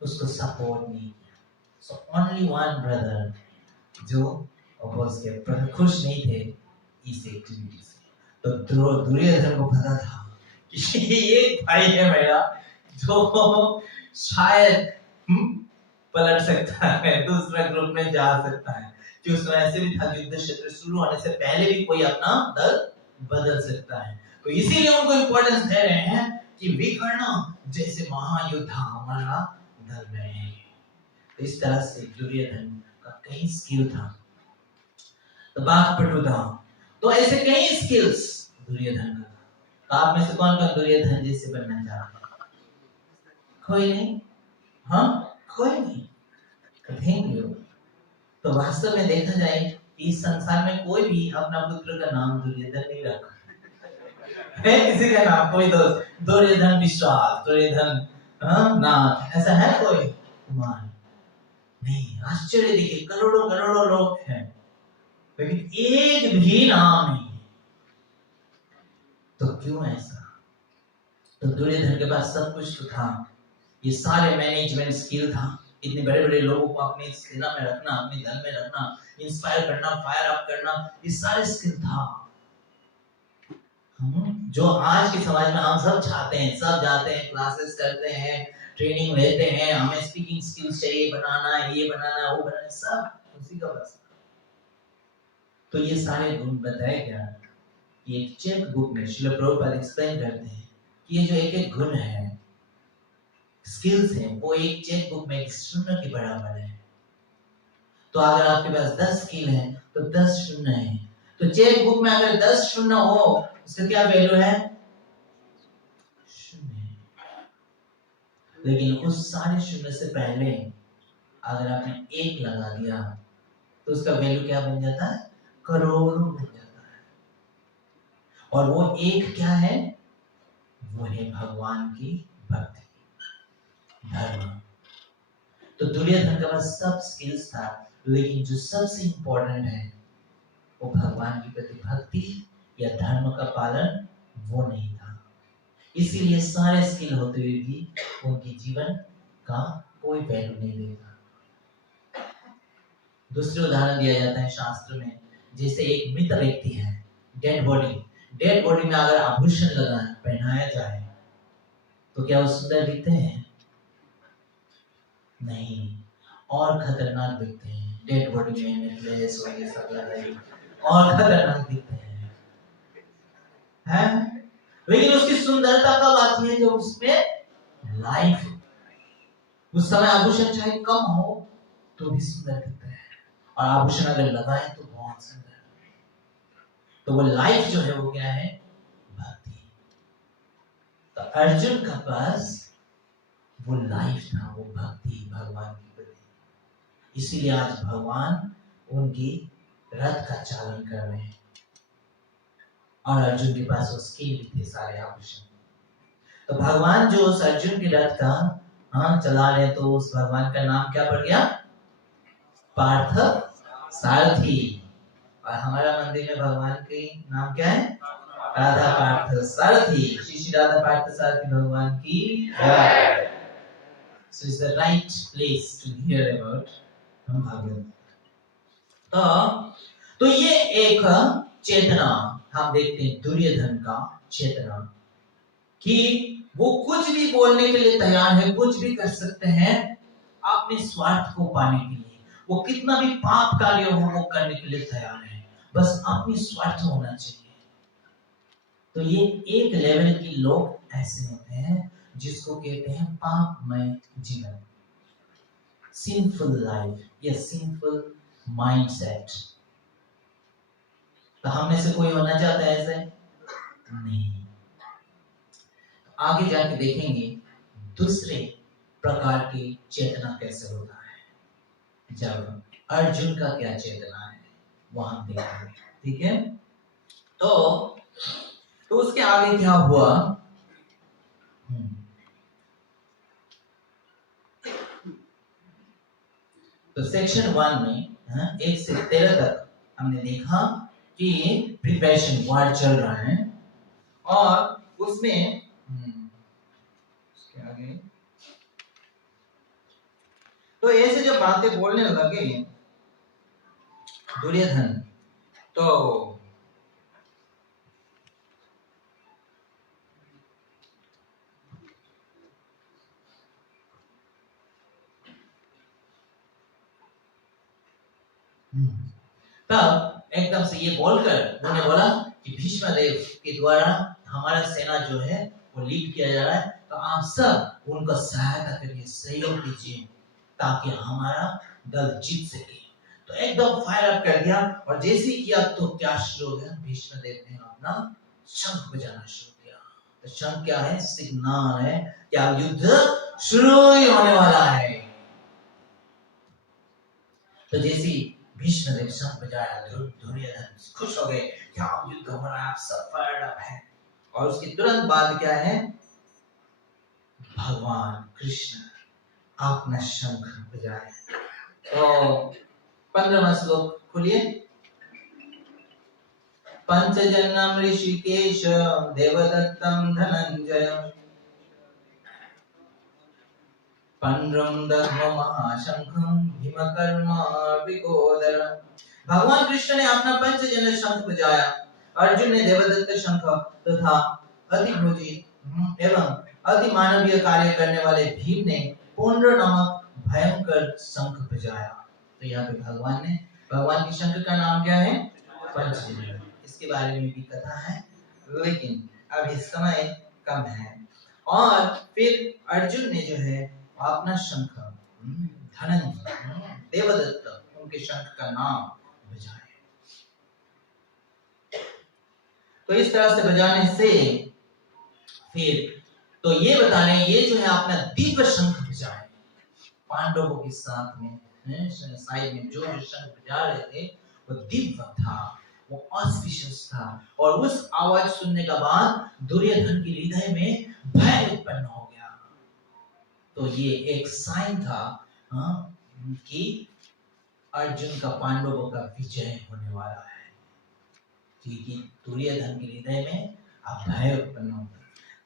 उसको सपोर्ट नहीं किया। सो ओनली वन ब्रदर जो अपोज किया, पर खुश नहीं थे इस एक्टिविटी से। तो दुर्योधन को पता था कि एक भाई है मेरा जो शायद पलट सकता है, दूसरा ग्रुप में जा सकता है, कि उसमें ऐसे भी था युद्ध क्षेत्र शुरू होने से पहले भी कोई अपना दल बदल सकता है। तो इसीलिए उनको इंपॉर्टेंस दे रहे हैं कि विकर्ण जैसे महायोद्धा हमारा दल में है। तो इस तरह से दुर्योधन का कई स्किल था, तो बागपटु था, तो ऐसे कई स्किल्स दुर्योधन का था। तो आप में से कौन कौन दुर्योधन जैसे बनना चाहते हैं, कोई नहीं, हाँ कोई नहीं, थैंक यू। तो वास्तव में देखा जाए इस संसार में कोई भी अपना पुत्र का नाम दुर्योधन नहीं रखा है, किसी का नाम कोई दोस्त दुर्योधन विश्वास, दुर्योधन नाथ, ऐसा है कोई, कुमार नहीं। आश्चर्य देखिए, करोड़ों करोड़ों लोग हैं लेकिन एक भी नाम नहीं। तो क्यों ऐसा, तो दुर्योधन के पास सब कुछ तो था, ये सारे मैनेजमेंट स्किल था, इतने बड़े बड़े लोगों को अपनी सेना में रखना, अपने दल में रखना, इंस्पायर करना, फायर अप करना, ये सारे स्किल था। जो आज के समाज में हम सब चाहते हैं, सब जाते हैं, क्लासेस करते हैं, ट्रेनिंग लेते हैं, हमें स्पीकिंग स्किल्स चाहिए, बनाना ये बनाना वो बनाना, सब उसी का बस। तो ये सारे गुण बताए क्या, ये चेक बुक में श्रील प्रभुपाद एक्सप्लेन करते हैं कि ये जो एक एक गुण है, स्किल्स है, वो एक चेक बुक में 0 के बराबर है। तो अगर आपके पास 10 स्किल है तो 10 शून्य है। तो चेक बुक में अगर 10 शून्य हो, उसका क्या वैल्यू है, 0। लेकिन उस सारे शून्य से पहले अगर आपने 1 लगा दिया तो उसका वैल्यू क्या बन जाता है, करोड़ों बन जाता है। और वो 1 क्या है, वो है भगवान की भक्ति, धर्म। तो दुर्योधन का पास सब स्किल्स था, लेकिन जो सबसे इंपॉर्टेंट है वो भगवान की प्रति भक्ति या धर्म का पालन वो नहीं था। इसीलिए सारे स्किल होते हुए भी उनके जीवन का कोई वैल्यू नहीं देता। दूसरे उदाहरण दिया जाता है शास्त्र में, जैसे एक मृत व्यक्ति है, डेड बॉडी, डेड बॉडी में अगर आभूषण लगाया पहनाया जाए तो क्या वो सुंदर दिखते हैं, नहीं, और खतरनाक दिखते हैं। डेड बॉडी में नेकलेस और ये सब लगाए और खतरनाक दिखते हैं। लेकिन उसकी सुंदरता कब आती है, जब उसमें लाइफ, उस समय आभूषण चाहे कम हो तो भी सुंदर दिखता है, और आभूषण अगर लगाए तो बहुत सुंदर। तो वो लाइफ जो है वो क्या है, भक्ति। तो अर्जुन का पास वो लाइफ था, वो भक्ति भगवान की प्रति। इसीलिए आज भगवान उनकी रथ का चालन कर रहे हैं और अर्जुन के पास उसके लिए थे सारे आभूषण। तो भगवान जो उस अर्जुन के रथ का चला रहे, तो उस भगवान का नाम क्या पड़ गया? पार्थ सारथी। और हमारा मंदिर में भगवान के नाम क्या है? राधा पार्थ सारथी। श्री राधा पार्थ सारथी भगवान की जय। So it's the right place to hear about Bhagavat. तो ये एक चेतना हम देखते हैं दुर्योधन का चेतना, कि वो कुछ भी बोलने के लिए तैयार है, कुछ भी कर सकते हैं अपने स्वार्थ को पाने के लिए। वो कितना भी पाप कार्य हो वो करने के लिए तैयार है, बस अपनी स्वार्थ होना चाहिए। तो ये एक लेवल के लोग ऐसे होते हैं जिसको कहते हैं पापमय जीवन, सिंफुल लाइफ या सिंफुल माइंडसेट। तो हम में से कोई होना चाहता है ऐसे? नहीं। आगे जाके देखेंगे दूसरे प्रकार की चेतना कैसे होता है, जब अर्जुन का क्या चेतना है वो हम देखेंगे। ठीक है, तो उसके आगे क्या हुआ? तो सेक्शन 1 में 1 से 13 तक हमने देखा कि प्रिपरेशन वार चल रहा है, और उसमें उसके आगे तो ऐसे जब बातें बोलने लगे दुर्योधन, तो तब एकदम से ये बोलकर उन्होंने बोला कि भीष्म देव के द्वारा हमारा सेना जो है वो लीड किया जा रहा है, तो आप सब उनको सहायता करिए, सहयोग कीजिए ताकि हमारा दल जीत सके। तो एकदम फायर अप कर दिया, और जैसे ही किया तो क्या शुरू हो गया? भीष्म देव ने अपना शंख बजाना शुरू किया। तो शंख क्या है? सिग्नल है कि अब युद्ध शुरू ही होने वाला है। तो जैसे भीष्म देव शंख बजाया, दुर्योधन खुश हो गए, क्या युद्ध हो रहा है, आप सब फायर अप है। और उसके तुरंत बाद क्या है? भगवान कृष्ण अपना शंख बजाए। तो 15वां श्लोक खोलिए। पंचजन्यम ऋषिकेश देवदत्तम धनंजय पंड्रम दध्म महाशंखम भीमकर्मा विकोदर। भगवान कृष्ण ने अपना पंचजन्य शंख बजाया। अर्जुन ने देवदत्त शंख तथा अधिभोजी एवं अतिमानवीय कार्य करने वाले भीम ने पुंड्र नामक भयंकर शंख बजाया। तो यहाँ पे भगवान के शंख का नाम क्या है? पंचजन्य। इसके बारे में भी कथा है, लेकिन अभी समय कम है। और फिर अर्जुन ने जो है अपना शंख धनंजय देवदत्त उनके शंख का नाम बजाया। तो इस तरह से बजाने से फिर तो ये बता रहे ये जो है अपना दिव्य शंख बजाए। पांडवों के साथ में साइड में जो शंख बजा रहे थे वो दिव्य था, वो ऑस्पिशियस था। और उस आवाज सुनने के बाद दुर्योधन के हृदय में भय उत्पन्न हो गया। तो ये एक साइन था कि अर्जुन का पांडवों का विजय होने वाला है, क्योंकि दुर्योधन के हृदय में अब भय उत्पन्न होगा।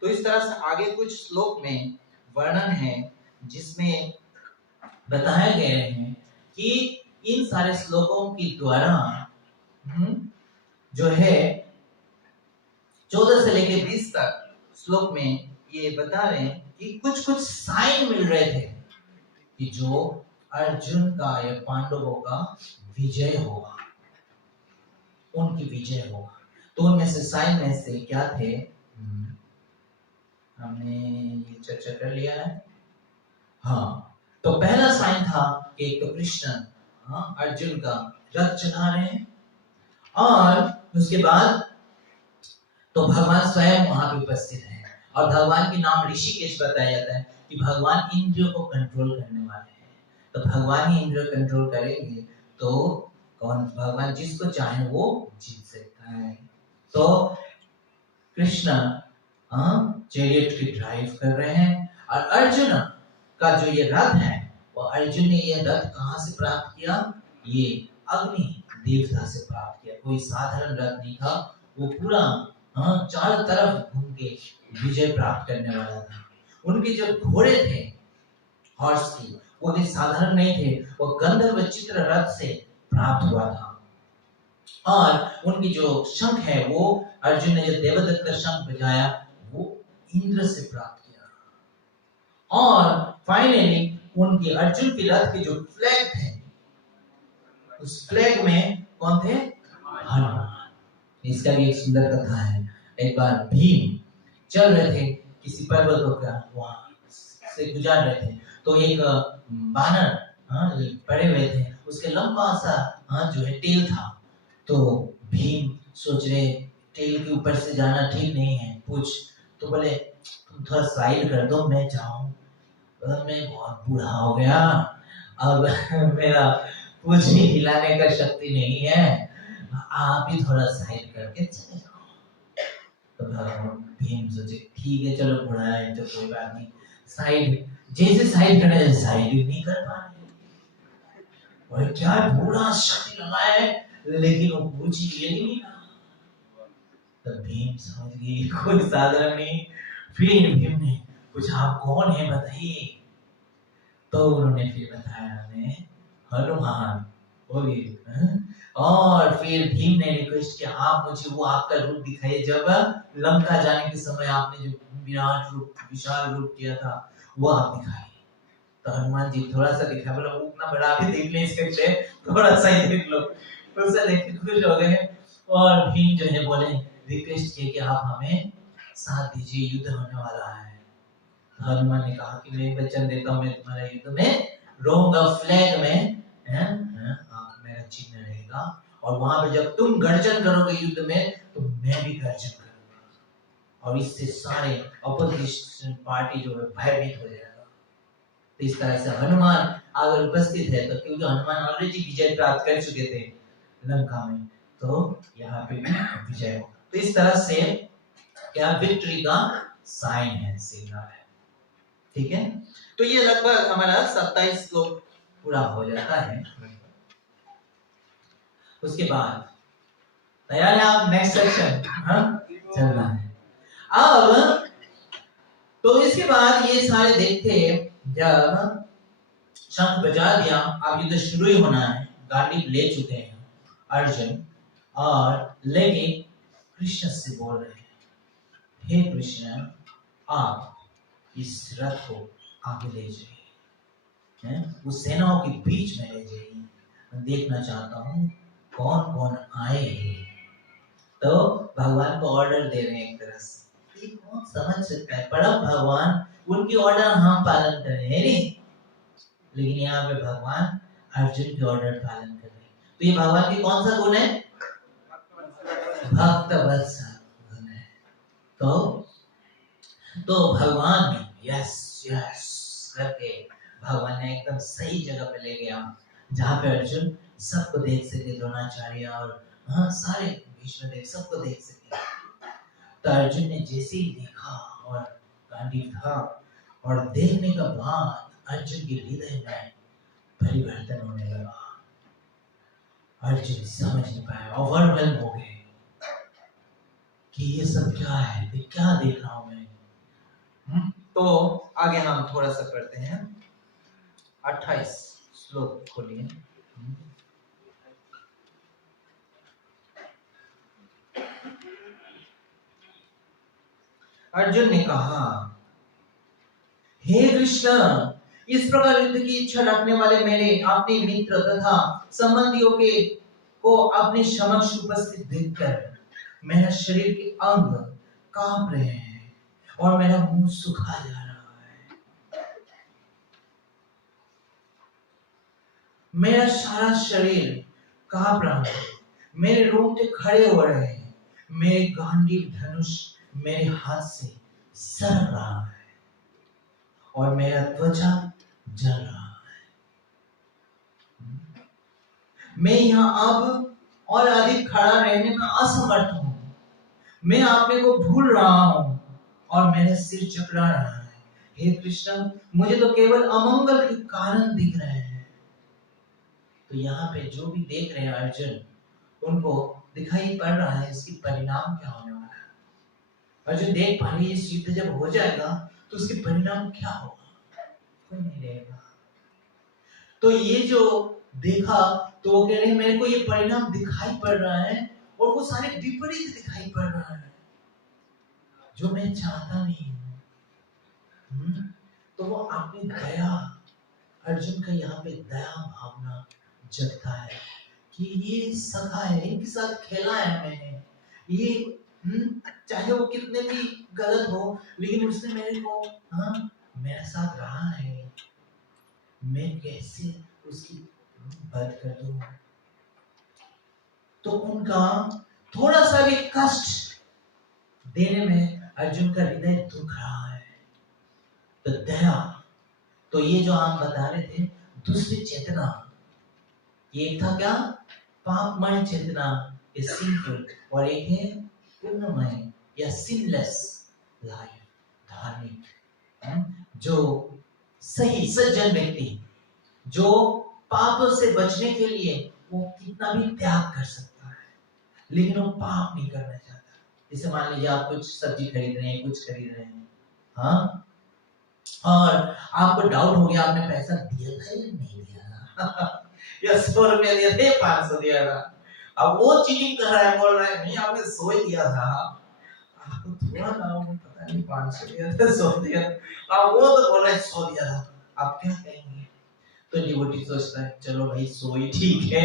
तो इस तरह से आगे कुछ श्लोक में वर्णन है जिसमें बताए गए हैं कि इन सारे श्लोकों के द्वारा जो है 14 से लेकर 20 तक श्लोक में ये बता रहे हैं कि कुछ कुछ साइन मिल रहे थे कि जो अर्जुन का या पांडवों का विजय होगा, उनकी विजय होगा। तो उनमें से साइन में से क्या थे हमने ये चर्चा कर लिया है। हाँ, तो पहला साइन था कि एक तो कृष्ण अर्जुन का रथ चला रहे हैं, और उसके बाद तो भगवान स्वयं वहां पे उपस्थित है। और भगवान के नाम ऋषिकेश बताया जाता है कि भगवान इंद्रियों को कंट्रोल करने वाले हैं। तो भगवान ही इंद्र कंट्रोल करेंगे तो कौन, भगवान जिसको चाहे वो जीत सकता है। तो कृष्ण चैरियट की ड्राइव कर रहे हैं और अर्जुन का जो ये रथ है वो अर्जुन ने ये रथ कहाँ से प्राप्त किया, ये अग्नि देवता से प्राप्त किया। कोई साधारण रथ नहीं था, वो पूरा चारों तरफ घूम के विजय प्राप्त करने वाला था। उनके जो घोड़े थे हॉर्स की वो भी साधारण नहीं थे, वो गंधर्व चित्र रथ से प्राप्त हुआ था। और उनकी जो शंख है वो अर्जुन ने जो देवदत्त का शंख बजाया वो इंद्र से प्राप्त किया। और फाइनली उनकी अर्जुन की रथ के जो फ्लैग थे उस फ्लैग में कौन थे, हनुमान। इसका भी एक सुंदर कथा है। एक बार भीम चल रहे थे किसी पर्वत का, वहां से गुजर रहे थे तो एक बानर पड़े हुए थे, उसके लंबा सा जो है टेल था। तो भीम सोच रहे टेल के ऊपर से जाना ठीक नहीं है, पूछ तो बोले तुम थोड़ा साइड कर दो, मैं जाऊं, मैं बहुत बूढ़ा हो गया, अब मेरा पूछ भी हिलाने का शक्ति नहीं है, आप ही थोड़ा साइड करके चले जाओ। तो भीम सोचे ठीक है चलो बूढ़ा है तो कोई बात नहीं, साइड जैसे साइड करने जैसे साइड ही नहीं कर पा रहे, और क्या बूढ़ा शक्ति लगाए लेकिन वो पूछ ही नहीं। तो भीम समझ गई कोई साधारण नहीं। फिर भीम ने पूछा आप कौन है बताइए, तो उन्होंने फिर बताया मैं हनुमान। और फिर भीम ने रिक्वेस्ट किया आप मुझे वो आपका रूप दिखाइए जब लंका जाने के समय आपने जो विराट रूप विशाल रूप किया था वो आप दिखाइए। तो हनुमान जी थोड़ा सा दिखा, बोला उतना बड़ा भी देख नहीं सकते, थोड़ा सा ही देख लो। उससे देख के खुश हो गए और भीम जो है बोले रिक्वेस्ट किए कि आप हमें साथ दीजिए, युद्ध होने वाला है। हनुमान ने कहा कि मैं वचन देता हूँ मैं तुम्हारे युद्ध में रहूंगा, फ्लैग में मेरा चिन्ह रहेगा, और वहां पे जब तुम गर्जन करोगे युद्ध में तो मैं भी गर्जन करूंगा, और इससे सारे अपोजिशन पार्टी जो है भयभीत हो जाएगा। तो इस तरह से हनुमान अगर उपस्थित है तो क्योंकि हनुमान ऑलरेडी विजय प्राप्त कर चुके थे लंका में, तो यहाँ पे भी विजय होगा। तो इस तरह से क्या विक्ट्री का साइन है, सिग्नल है। ठीक है, तो ये लगभग हमारा 27 श्लोक पूरा हो जाता है। उसके बाद तैयार है आप, नेक्स्ट सेक्शन चलना है अब। तो इसके बाद ये सारे देखते जब शंख बजा दिया, अब युद्ध शुरू ही होना है, गांडीव ले चुके हैं अर्जुन, और लेके कृष्ण से बोल रहे हैं हे कृष्ण आप इस रथ को आगे ले जाइए, उस सेनाओं के बीच में ले जाइए, मैं देखना चाहता हूँ कौन कौन आए हैं। तो भगवान को ऑर्डर दे रहे हैं एक तरह से, कौन समझ सकता है, परम भगवान उनकी ऑर्डर हम पालन कर रहे हैं नहीं, लेकिन यहाँ पे भगवान अर्जुन के ऑर्डर पालन कर रहे हैं। तो ये भगवान की कौन सा गुण है, भक्त वत्सल गुण है। तो भगवान ने यस यस करके भगवान ने एकदम सही जगह पे ले गया जहाँ पे अर्जुन सबको देख सके, द्रोणाचार्य और सारे भीष्मदेव सबको देख सके। तो अर्जुन ने जैसे ही देखा और गांडीव था, और देखने के बाद अर्जुन के हृदय में परिवर्तन होने लगा। अर्जुन समझ नहीं पाया, ओवरवेल्म हो गए कि ये सब क्या है, क्या देख रहा हूं मैं। तो आगे हम थोड़ा सा करते हैं, 28 श्लोक खोलिए। अर्जुन ने कहा हे कृष्ण इस प्रकार युद्ध की इच्छा रखने वाले मेरे अपने मित्र तथा संबंधियों के को अपने समक्ष उपस्थित देखकर मेरा शरीर के अंग कांप रहे हैं और मेरा मुंह सूखा जा रहा है। मेरा सारा शरीर कांप रहा है, मेरे रोंगटे खड़े हो रहे हैं, मेरे गांडीव धनुष मेरे हाथ से सर रहा है और मेरा त्वचा जल रहा है। मैं यहाँ अब और अधिक खड़ा रहने में असमर्थ हूँ। मैं आपने को भूल रहा हूँ और मेरा सिर चकरा रहा है। हे कृष्ण, मुझे तो केवल अमंगल के कारण दिख रहे हैं। तो यहाँ पे जो भी देख रहे हैं अर्जुन, उनको दिखाई पड़ रहा है इसकी परिणाम क्या होने वाला है। अर्जुन देख पा रहे इस युद्ध जब हो जाएगा तो उसके परिणाम क्या होगा, कोई नहीं रहेगा। तो ये जो देखा तो वो कह रहे हैं मेरे को ये परिणाम दिखाई पड़ रहा है और वो सारे विपरीत दिखाई पड़ रहा है जो मैं चाहता नहीं हूँ। तो वो अपनी दया, अर्जुन का यहाँ पे दया भावना जगता है कि ये सखा है, इनके साथ खेला है मैंने, ये चाहे वो कितने भी गलत हो लेकिन उसने मेरे को मेरे साथ रहा है, मैं कैसे उसकी बात कर दूं। तो उनका थोड़ा सा भी कष्ट देने में अर्जुन का हृदय दुख रहा है। तो दया, तो ये जो आप बता रहे थे दूसरी चेतना, ये था क्या, पापमय चेतना इज सिंफुल, और एक है पुण्यमय या सिनलेस लाइफ, धार्मिक, जो सही सज्जन व्यक्ति जो पाप से बचने के लिए वो कितना भी त्याग कर सकता है लेकिन वो पाप नहीं करना चाहता। जैसे मान लीजिए आप कुछ सब्जी खरीद रहे हैं, कुछ खरीद रहे हैं, हाँ, और आपको डाउट हो गया आपने पैसा दिया था या नहीं दिया या 100 रुपया दिया थे 500 दिया था। अब वो चीटिंग कर रहा है, बोल रहा है नहीं आपने 100 ही दिया था, आपको थोड़ा ना पता नहीं 500 दिया था 100 दिया था, अब वो तो बोल रहा है 100 दिया था, आप क्या कहेंगे। तो डिवोटी सोचता है चलो भाई 100 ही ठीक है,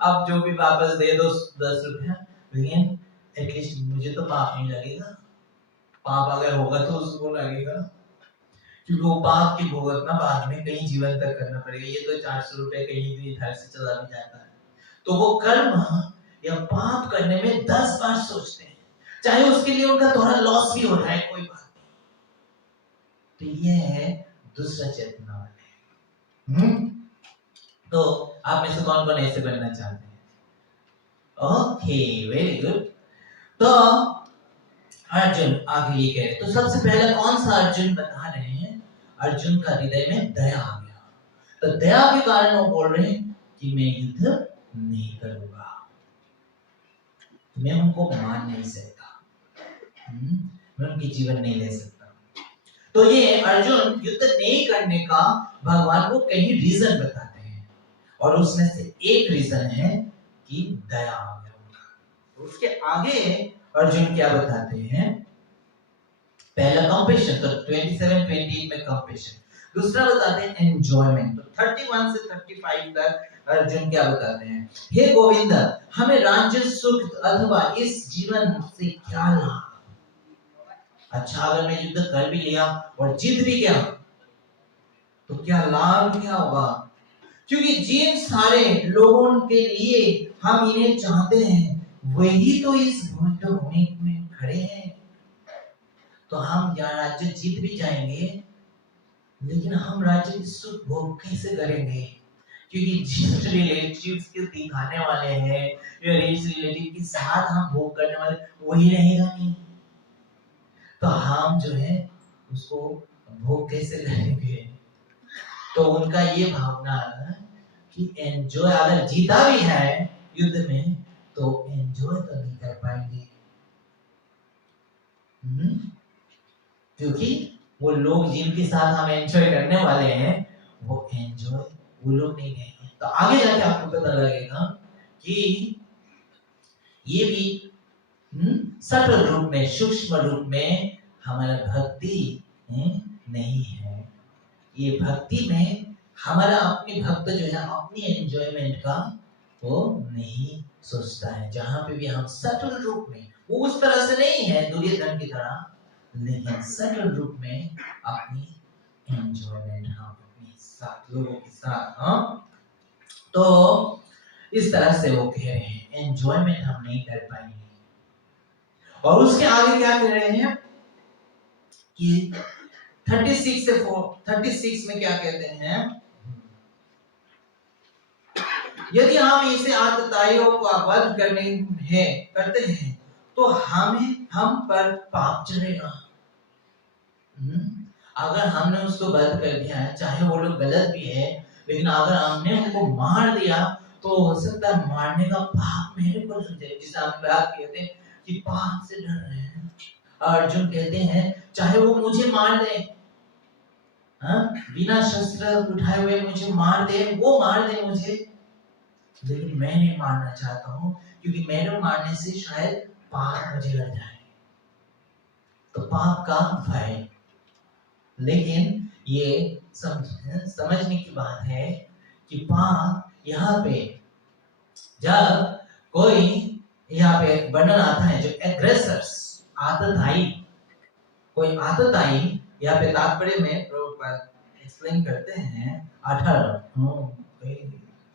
अब जो भी वापस दे दो 10 रुपया, लेकिन एटलीस्ट मुझे तो पाप नहीं लगेगा। पाप अगर होगा तो उसको लगेगा, क्योंकि वो पाप की भुगतना बाद में कहीं जीवन तक करना पड़ेगा। ये तो 400 रुपए कहीं भी इधर से चला भी जाता है। तो वो कर्म या पाप करने में 10 बार सोचते हैं, चाहे उसके लिए उनका थोड़ा लॉस भी हो रहा है, कोई बात नहीं। तो ये है दूसरा चेतना वाले। तो आप में से कौन कौन ऐसे बनना चाहते हैं? Okay, very good. तो अर्जुन आगे ये कहे, तो सबसे पहले कौन सा अर्जुन बता रहे हैं, अर्जुन का हृदय में दया आ गया। तो दया के कारण वो बोल रहे हैं कि मैं युद्ध नहीं करूंगा, मैं उनको मान नहीं सकता, मैं उनकी जीवन नहीं ले सकता। तो ये अर्जुन युद्ध नहीं करने का भगवान को कई रीजन बताते हैं और उसमें से एक रीजन है कि दया आ गया उनका। उसके आगे अर्जुन क्या बताते हैं, पहला कंपैशन, तो 27-28 में कंपैशन, दूसरा बताते हैं एंजॉयमेंट। तो 31 से 35 तक अर्जुन क्या बताते हैं, हे गोविंद, हमें राज्य सुख अथवा इस जीवन से क्या लाभ। अच्छा अगर मैं युद्ध कर भी लिया और जीत भी गया तो क्या लाभ क्या होगा, क्योंकि जिन सारे लोगों के लिए हम इन्हें चाहते हैं वही तो इस भूमि में खड़े हैं। तो हम यहाँ राज्य जीत भी जाएंगे लेकिन हम राज्य की सुख भोग कैसे करेंगे, क्योंकि जिस रिलेटिव्स के दिखाने वाले हैं या जिस रिलेटिव के साथ हम भोग करने वाले वही रहेगा नहीं, तो हम जो है उसको भोग कैसे करेंगे। तो उनका ये भावना है कि एंजॉय, अगर जीता भी है युद्ध में तो एंजॉय तो नहीं कर पाएंगे, क्योंकि वो लोग जिनके साथ हम एंजॉय करने वाले हैं वो एंजॉय वो लोग नहीं करेंगे। तो आगे जाके आपको पता लगेगा कि ये भी सटल रूप में, सूक्ष्म रूप में हमारा भक्ति नहीं है। ये भक्ति में हमारा अपनी भक्त जो है अपनी एंजॉयमेंट का वो नहीं सोचता है। जहां पे भी हम सटल रूप में, वो उस तरह से नहीं है दुर्योधन की तरह, लेकिन सटल रूप में अपनी एंजॉयमेंट हम अपने साथ लोगों के साथ तो इस तरह से वो कह रहे हैं एंजॉयमेंट हम नहीं कर पाएंगे। और उसके आगे क्या कह रहे हैं कि 36 से 36 में क्या कहते हैं, यदि हम इसे आतताइयों को वध करते हैं तो हम पर पाप चढ़ेगा। अगर हमने उसको वध कर दिया है, चाहे वो लोग गलत भी है, लेकिन अगर हमने उनको मार दिया तो हो सकता है मारने का पाप मेरे को लग जाए। जिसे हम बात कहते हैं कि पाप से डर रहे हैं। अर्जुन कहते हैं चाहे वो मुझे मार दे, बिना शस्त्र उठाए हुए मुझे मार दे, वो मार दे मुझे, लेकिन मैं नहीं मारना चाहता हूँ, क्योंकि मेरे मारने से शायद पाप मुझे लग जाए। तो पाप का भय। लेकिन ये समझने की बात है कि पाप यहाँ पे जब कोई यहाँ पे वर्णन आता है जो एग्रेसर्स, आतताई, कोई आतताई, यहाँ पे तात्पर्य में प्रभुपाद एक्सप्लेन करते हैं 18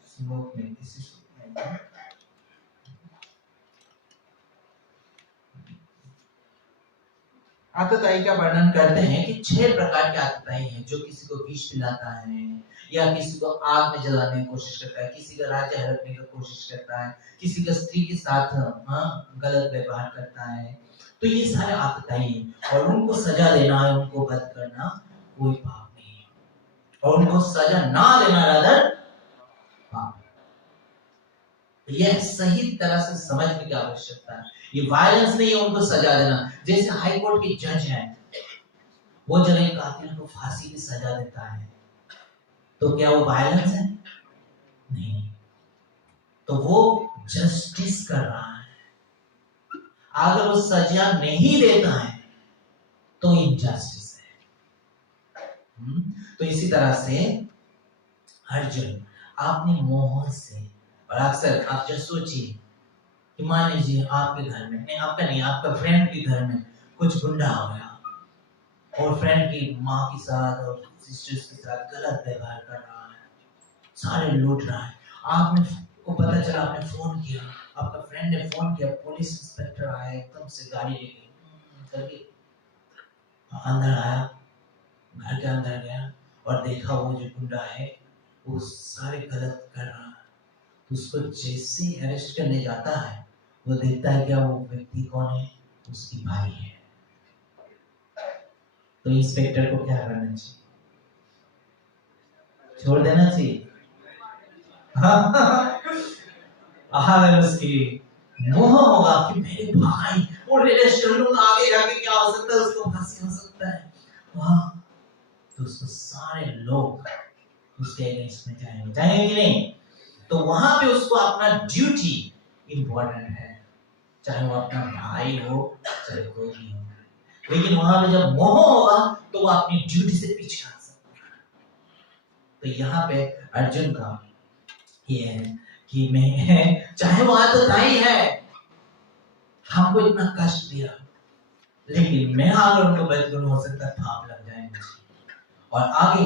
श्लोक में, इसी श्लोक में आतताई का वर्णन करते हैं कि 6 प्रकार के आतताई हैं, जो किसी को विष पिलाता है, या किसी को आग में जलाने की कोशिश करता है, किसी का राज्य हड़पने की कोशिश करता है, किसी का स्त्री के साथ गलत व्यवहार करता है। तो ये सारे आतताई हैं, और उनको सजा देना, उनको वध करना कोई पाप नहीं है, और उनको सजा ना देना रादर पाप। यह सही तरह से समझने की आवश्यकता है। ये वायलेंस नहीं है उनको सजा देना। जैसे हाई कोर्ट के जज हैं, वो जब एक कातिल को फांसी की सजा देता है तो क्या वो वायलेंस है? नहीं, तो वो जस्टिस कर रहा है। अगर वो सजा नहीं देता है तो इनजस्टिस है। तो इसी तरह से अर्जुन आपने मोह से, और अक्सर आप जब सोचिए कि मान लीजिए आपके घर में, नहीं आपका नहीं, आपका फ्रेंड के घर में कुछ गुंडा हो गया और फ्रेंड की माँ के साथ और सिस्टर्स के साथ गलत व्यवहार कर रहा है, सारे लूट रहा है। आपने को पता चला, आपने फोन किया, आपका फ्रेंड ने फोन किया, पुलिस इंस्पेक्टर आया, एकदम से गाड़ी लेके अंदर आया, घर के अंदर गया और देखा वो जो गुंडा है वो सारे गलत कर रहा है। उसको जैसे अरेस्ट करने जाता है, वो देखता है क्या वो व्यक्ति कौन है, उसकी भाई है। तो इंस्पेक्टर को क्या करना चाहिए? छोड़ देना चाहिए। अगर उसकी मोह होगा कि मेरे भाई, वो रेस्टोरेंट आगे जाके क्या हो सकता है, उसको फांसी हो सकता है, तो उसको सारे लोग उसके अगेंस्ट में जाएंगे कि नहीं? तो वहां पे उसको अपना ड्यूटी इंपॉर्टेंट है, चाहे वो अपना भाई हो, चाहे कोई भी हो। लेकिन वहां पे जब मोह होगा तो वो अपनी ड्यूटी से पीछे हट सकता है। तो यहाँ पे अर्जुन का ये है कि मैं, चाहे वो आतताई है, हमको इतना कष्ट दिया, लेकिन मैं अगर उनको वध करूं, हो सकता है पाप लग जाए मुझे। और आगे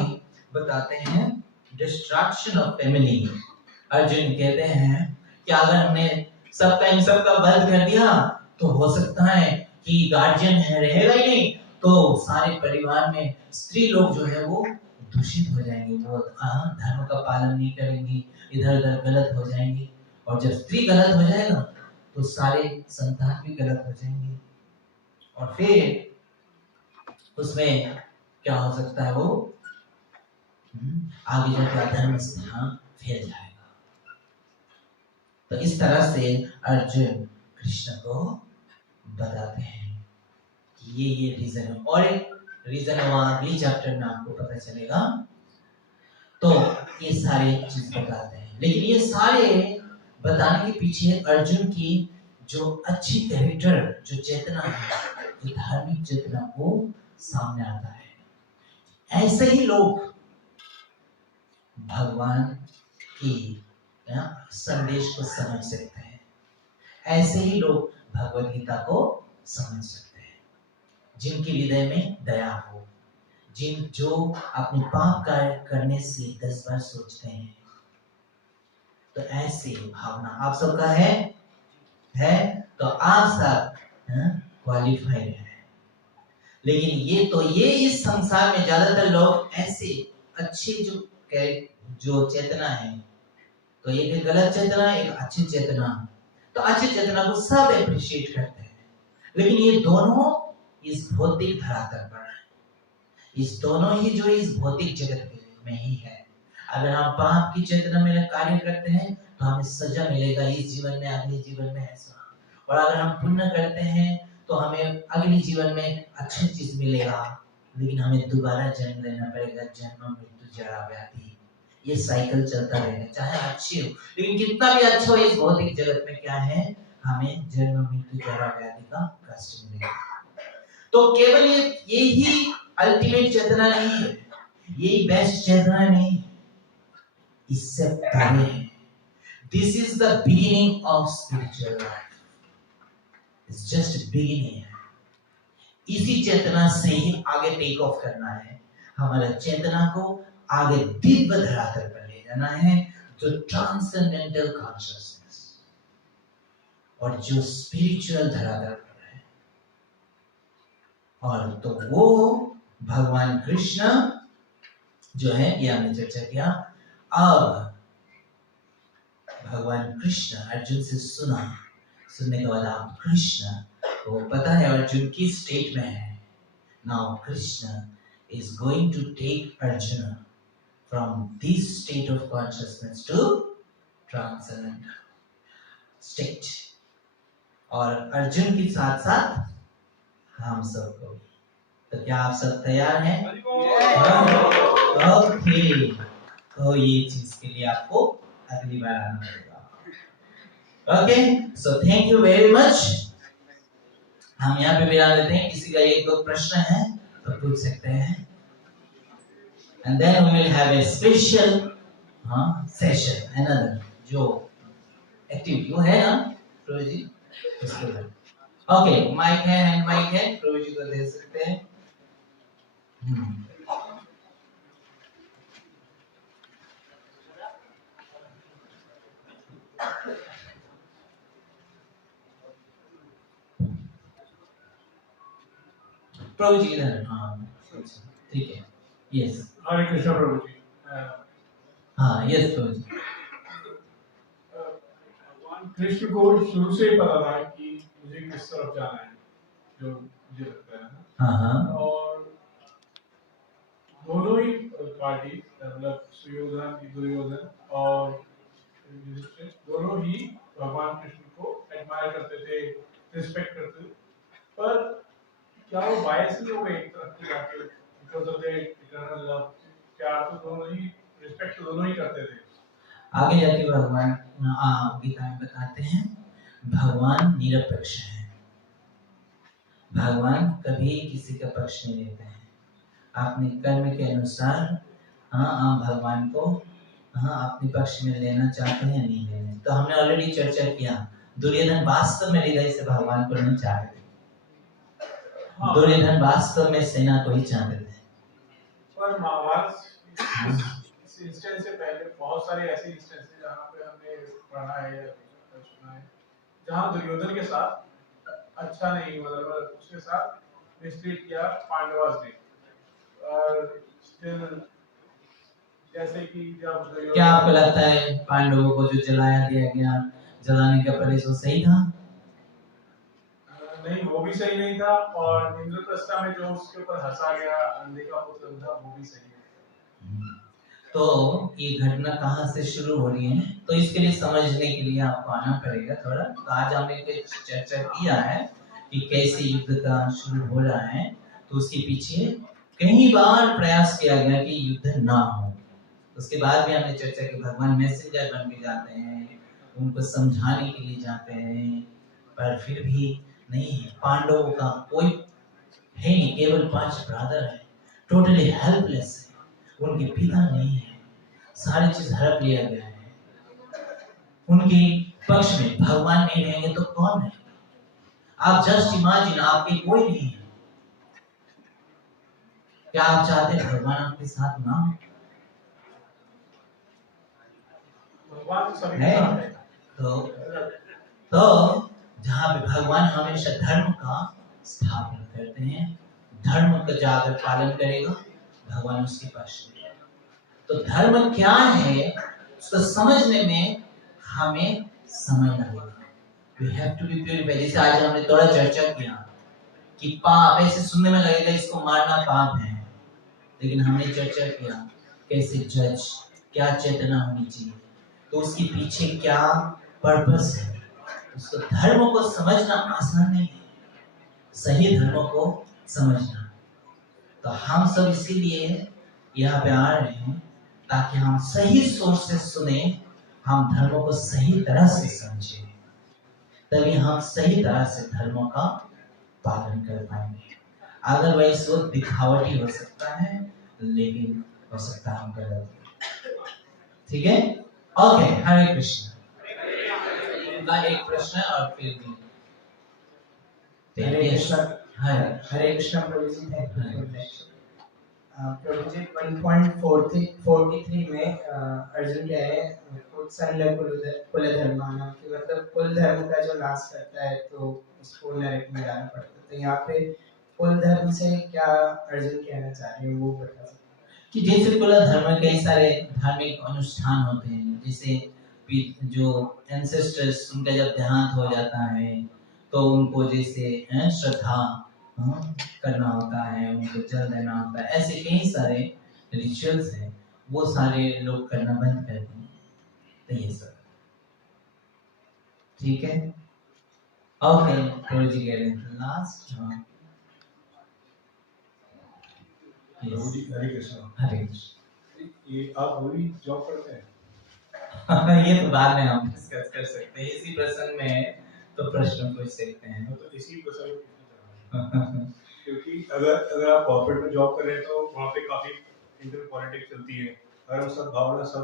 बताते हैं डिस्ट्रक्शन ऑफ फैमिली। अर्जुन कहते हैं कि अगर हमने सबका वध कर दिया तो हो सकता है कि गार्जियन है रहेगा ही नहीं, तो सारे परिवार में स्त्री लोग जो है वो दूषित हो जाएंगे, वो धर्म का पालन नहीं करेंगी, इधर उधर गलत हो जाएंगी। और जब स्त्री गलत हो जाएगा तो सारे संतान भी गलत हो जाएंगे, और फिर उसमें क्या हो सकता है, वो आगे जाकर अधर्म स्थान फैल जाएगा। तो इस तरह से अर्जुन कृष्ण को बताते हैं कि ये रीजन है, और एक रीजन अगली चैप्टर में आपको पता चलेगा। तो ये सारे चीज बताते हैं, लेकिन ये सारे बताने के पीछे अर्जुन की जो अच्छी कैरेक्टर, जो चेतना है, जो धार्मिक चेतना, वो सामने आता है। ऐसे ही लोग भगवान की संदेश को समझ सकते हैं, ऐसे ही लोग भगवद गीता को समझ सकते हैं, जिनके हृदय में दया हो, जो अपने पाप कार्य करने से 10 बार सोचते हैं। तो ऐसी भावना आप सबका है तो आप सब क्वालिफाइड है। लेकिन ये इस संसार में ज्यादातर लोग ऐसे अच्छे जो चेतना है, तो तो एक है गलत चेतना, एक अच्छी चेतना। तो अच्छी चेतना को सब अप्रिशिएट करते हैं, लेकिन ये दोनों इस भौतिक धरातल पर है, इस दोनों ही जो इस भौतिक जगत में ही है। अगर हम पाप की चेतना में कार्य करते हैं तो हमें सजा मिलेगा इस जीवन में, अगले जीवन में ऐसा। और अगर हम पुण्य करते हैं तो हमें अगले जीवन में अच्छी चीज मिलेगा, लेकिन हमें दोबारा जन्म लेना पड़ेगा, जन्म मृत्यु जरा व्याधि, ये साइकिल चलता रहेगा, चाहे अच्छी हो, लेकिन कितना भी अच्छा हो इस भौतिक जगत में क्या है, हमें जन्म मृत्यु जरा व्याधि का कष्ट मिलेगा। तो केवल ये ही अल्टीमेट चेतना नहीं है, यही बेस्ट चेतना नहीं है, इससे परे है। This is the beginning of spiritual life, it's just beginning. इसी चेतना से ही आगे टेक ऑफ करना है, हमारा चेतना को आगे दिव्य धरातल पर ले जाना है, जो ट्रांसेंडेंटल कॉन्शियसनेस और जो स्पिरिचुअल धरातल पर है। और तो वो भगवान कृष्ण जो है, ये हमने चर्चा किया। अब भगवान कृष्ण अर्जुन से सुनने के बाद आप कृष्ण को पता है अर्जुन की स्टेट में है। Now Krishna is going to take Arjuna from this state of consciousness to transcendental state, और अर्जुन के साथ साथ हम सबको। तो क्या आप सब तैयार हैं? ओके, तो ये चीज के लिए आपको अगली बार आना पड़ेगा। Okay, so thank you very much. हम यहाँ पे विराम देते हैं। किसी का एक दो प्रश्न है तो पूछ सकते हैं, and then we will have a special session, another जो activity वो है ना प्रभु जी, उसके बाद। ओके, माइक है, हैंड माइक है, प्रभु जी को दे सकते हैं। प्रभु जी इधर, हाँ ठीक है, यस। हरे कृष्ण प्रभु जी। हाँ यस प्रभु जी। भगवान कृष्ण को शुरू से ही पता था कि मुझे किस तरफ जाना है, जो मुझे लगता है ना। हाँ। और दोनों ही पार्टी, मतलब सुयोधन, दुर्योधन और युधिष्ठिर, दोनों ही भगवान कृष्ण को एडमायर करते थे, रिस्पेक्ट करते थे। पर क्या वो बायस नहीं हो गए एक तरफ से जाके, because of their eternal love? प्यार तो दोनों ही, रिस्पेक्ट तो दोनों ही करते थे। आगे जाके भगवान गीता में बताते हैं, भगवान निरपेक्ष है, भगवान कभी किसी का पक्ष नहीं लेते हैं। अपने कर्म के अनुसार आप भगवान को अपने पक्ष में लेना चाहते हैं, नहीं लेने। तो हमने ऑलरेडी चर्चा किया, दुर्योधन वास्तव में हृदय से भगवान को नहीं चाहते थे, दुर्योधन वास्तव में सेना को ही चाहते थे। पर महाभारत इस इंस्टेंस से पहले बहुत सारे ऐसे इंस्टेंस हैं जहाँ पे हमने पढ़ा है, सुना है, जहाँ दुर्योधन के साथ अच्छा नहीं, मतलब उसके साथ मिसट्रीट किया पांडवास ने। और स्टिल जैसे कि जब क्या आपको लगता है पांडवों को जो जलाया दिया गया, जलाने का प्रयास वो सही था? नहीं, वो भी सही नहीं था। और इंद्रप्रस्थ में जो उसके ऊपर हंसा गया अंधे का पुत्र था, वो भी सही नहीं। तो ये घटना कहाँ से शुरू हो रही है, तो इसके लिए समझने के लिए आपको आना पड़ेगा थोड़ा। तो आज हमने चर्चा किया है कि कैसे युद्ध का शुरू हो रहा है, तो उसके पीछे कई बार प्रयास किया गया कि युद्ध ना हो। उसके बाद भी हमने चर्चा की भगवान मैसेंजर बन के जाते हैं, उनको समझाने के लिए जाते हैं, पर फिर भी नहीं है। पांडवों का कोई है नहीं, केवल 5 ब्रदर है, टोटली हेल्पलेस है, उनके पिता नहीं है, सारी चीज हड़प लिया गया है। उनके पक्ष में भगवान नहीं रहेंगे तो कौन है? आप जस्ट इमेजिन, आपके कोई नहीं है, क्या आप चाहते भगवान आपके साथ ना हो? भगवान सभी के साथ है। तो जहाँ पे भगवान हमेशा धर्म का स्थापना करते हैं, धर्म का जागर पालन करेगा, भगवान उसके पक्ष में। तो धर्म क्या है उसको समझने में हमें समय लगेगा। We have to be purified। जैसे आज हमने थोड़ा चर्चा किया कि पाप, ऐसे सुनने में लगेगा इसको मारना पाप है, लेकिन हमने चर्चा किया कैसे जज, क्या चेतना होनी चाहिए, तो उसके पीछे क्या पर्पस है। उसको धर्म को समझना आसान नहीं है, सही धर्म को समझना। तो हम सब इसीलिए यहाँ पे आ रहे हैं ताकि हम सही सोच से सुने, हम धर्म को सही तरह से समझें, तभी हम सही तरह से धर्म का पालन कर पाएंगे। अदरवाइज वो दिखावटी हो सकता है, लेकिन हो सकता है हम गलत। ठीक है, ओके, हरे कृष्ण। उनका एक प्रश्न और फिर भी हरे कृष्ण। हरे कृष्ण प्रभु जी, थैंक यू फॉर लेक्चर। प्रभु जी 1.43 में अर्जुन कह रहे हैं कुल धर्माना, कि मतलब कुल धर्म का जो नाश करता है तो उसको नरक में जाना पड़ता है। तो यहाँ पे कुल धर्म से क्या अर्जुन कहना चाह रहे हैं, वो बता सकते हैं? कि जैसे कुल धर्म में कई सारे धार्मिक अनुष्ठान होते हैं, जैसे जो एंसेस्टर्स उनका जब देहांत हो जाता है तो उनको जैसे श्रद्धा करना होता है, उनको जल देना होता है, ऐसे कई सारे रिचुअल्स हैं, वो सारे लोग करना बंद कर दें। तो ये सब ठीक है, ओके। प्रभु जी कह रहे हैं लास्ट। हरे कृष्ण। हरे कृष्ण। ये आप वही जॉब करते हैं? ये तो बाद में हम डिस्कस कर सकते हैं, इसी प्रसंग में तो प्रश्न पूछ सकते हैं। तो इसी प्रसंग क्योंकि अगर आप कॉर्पोरेट में जॉब कर रहे हैं तो वहाँ पे काफी इंटर पॉलिटिक्स चलती है। अगर हम सब भावना सब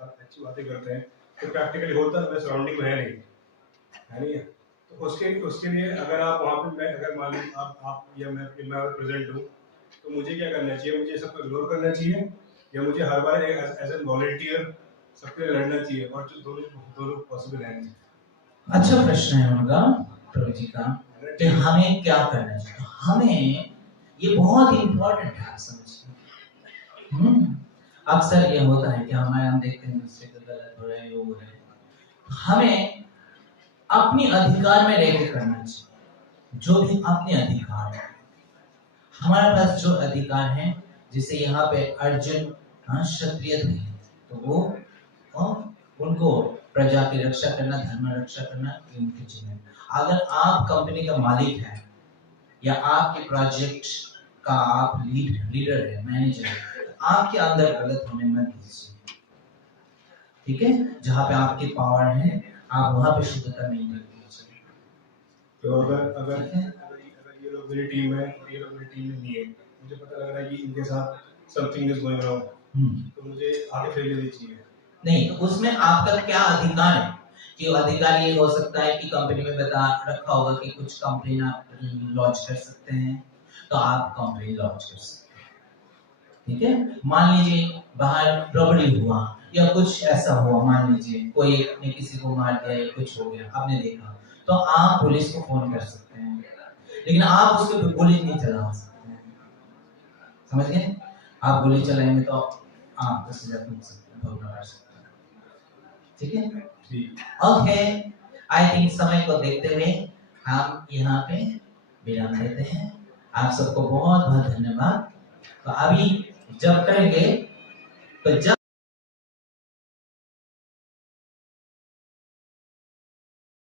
अच्छी बातें करते हैं तो प्रैक्टिकली होता है, सराउंडिंग में है नहीं। तो उसके लिए अगर आप वहाँ पे अगर मान लीजिए आप या मैं प्रेजेंट हूँ, तो मुझे क्या करना चाहिए? मुझे सबको इग्नोर करना चाहिए या मुझे हर बार एज एन वॉलंटियर सबके लिए लड़ना चाहिए? और जो दोनों पॉसिबल है। अच्छा प्रश्न है उनका, प्रभु जी का, कि हमें क्या करना चाहिए। तो हमें ये बहुत इम्पोर्टेंट है, आप समझिए। अक्सर ये होता है कि हम देखते हैं दूसरे को गलत हो रहे हैं, वो हो रहे हैं, हमें अपनी अधिकार में रहकर करना चाहिए। जो भी अपने अधिकार है, हमारे पास जो अधिकार है, जैसे यहाँ पे अर्जुन क्षत्रिय थे, तो वो उनको प्रजा की रक्षा करना, धर्म रक्षा करना उनकी जिम्मेदारी। अगर आप कंपनी का मालिक है या आपके प्रोजेक्ट का आप लीडर है, मैनेजर है, तो आपके अंदर गलत होने मत दीजिए। ठीक है, जहाँ पे आपकी पावर है आप वहाँ पे शुद्धता मेंटेन कीजिए। तो अगर ये लोग मेरी टीम है और ये लोग मेरी टीम में नहीं है, मुझे पता लग रहा है कि इनके साथ समथिंग इज गोइंग रॉन्ग, तो मुझे आगे फेल लेनी चाहिए। नहीं, तो उसमें आपका क्या अधिकार है? कि अधिकार ये हो सकता है कि कंपनी में बता रखा होगा कि कुछ कंप्लेन आप लॉन्च कर सकते हैं, तो आप कंप्लेन लॉन्च कर सकते हैं। ठीक है, मान लीजिए बाहर रबड़ी हुआ या कुछ ऐसा हुआ, मान लीजिए कोई ने किसी को मार दिया या कुछ हो गया, आपने देखा, तो आप पुलिस को फोन कर सकते हैं, लेकिन आप उसके ऊपर गोली नहीं चला सकते हैं। समझ गए? आप गोली चलाएंगे तो आप सजा भुगत सकते हैं, भोगना पड़ सकता है। ठीक है, ओके। आई थिंक समय को देखते हुए हम यहाँ पे विराम देते हैं। आप सबको बहुत बहुत धन्यवाद। तो अभी जब करेंगे तो जब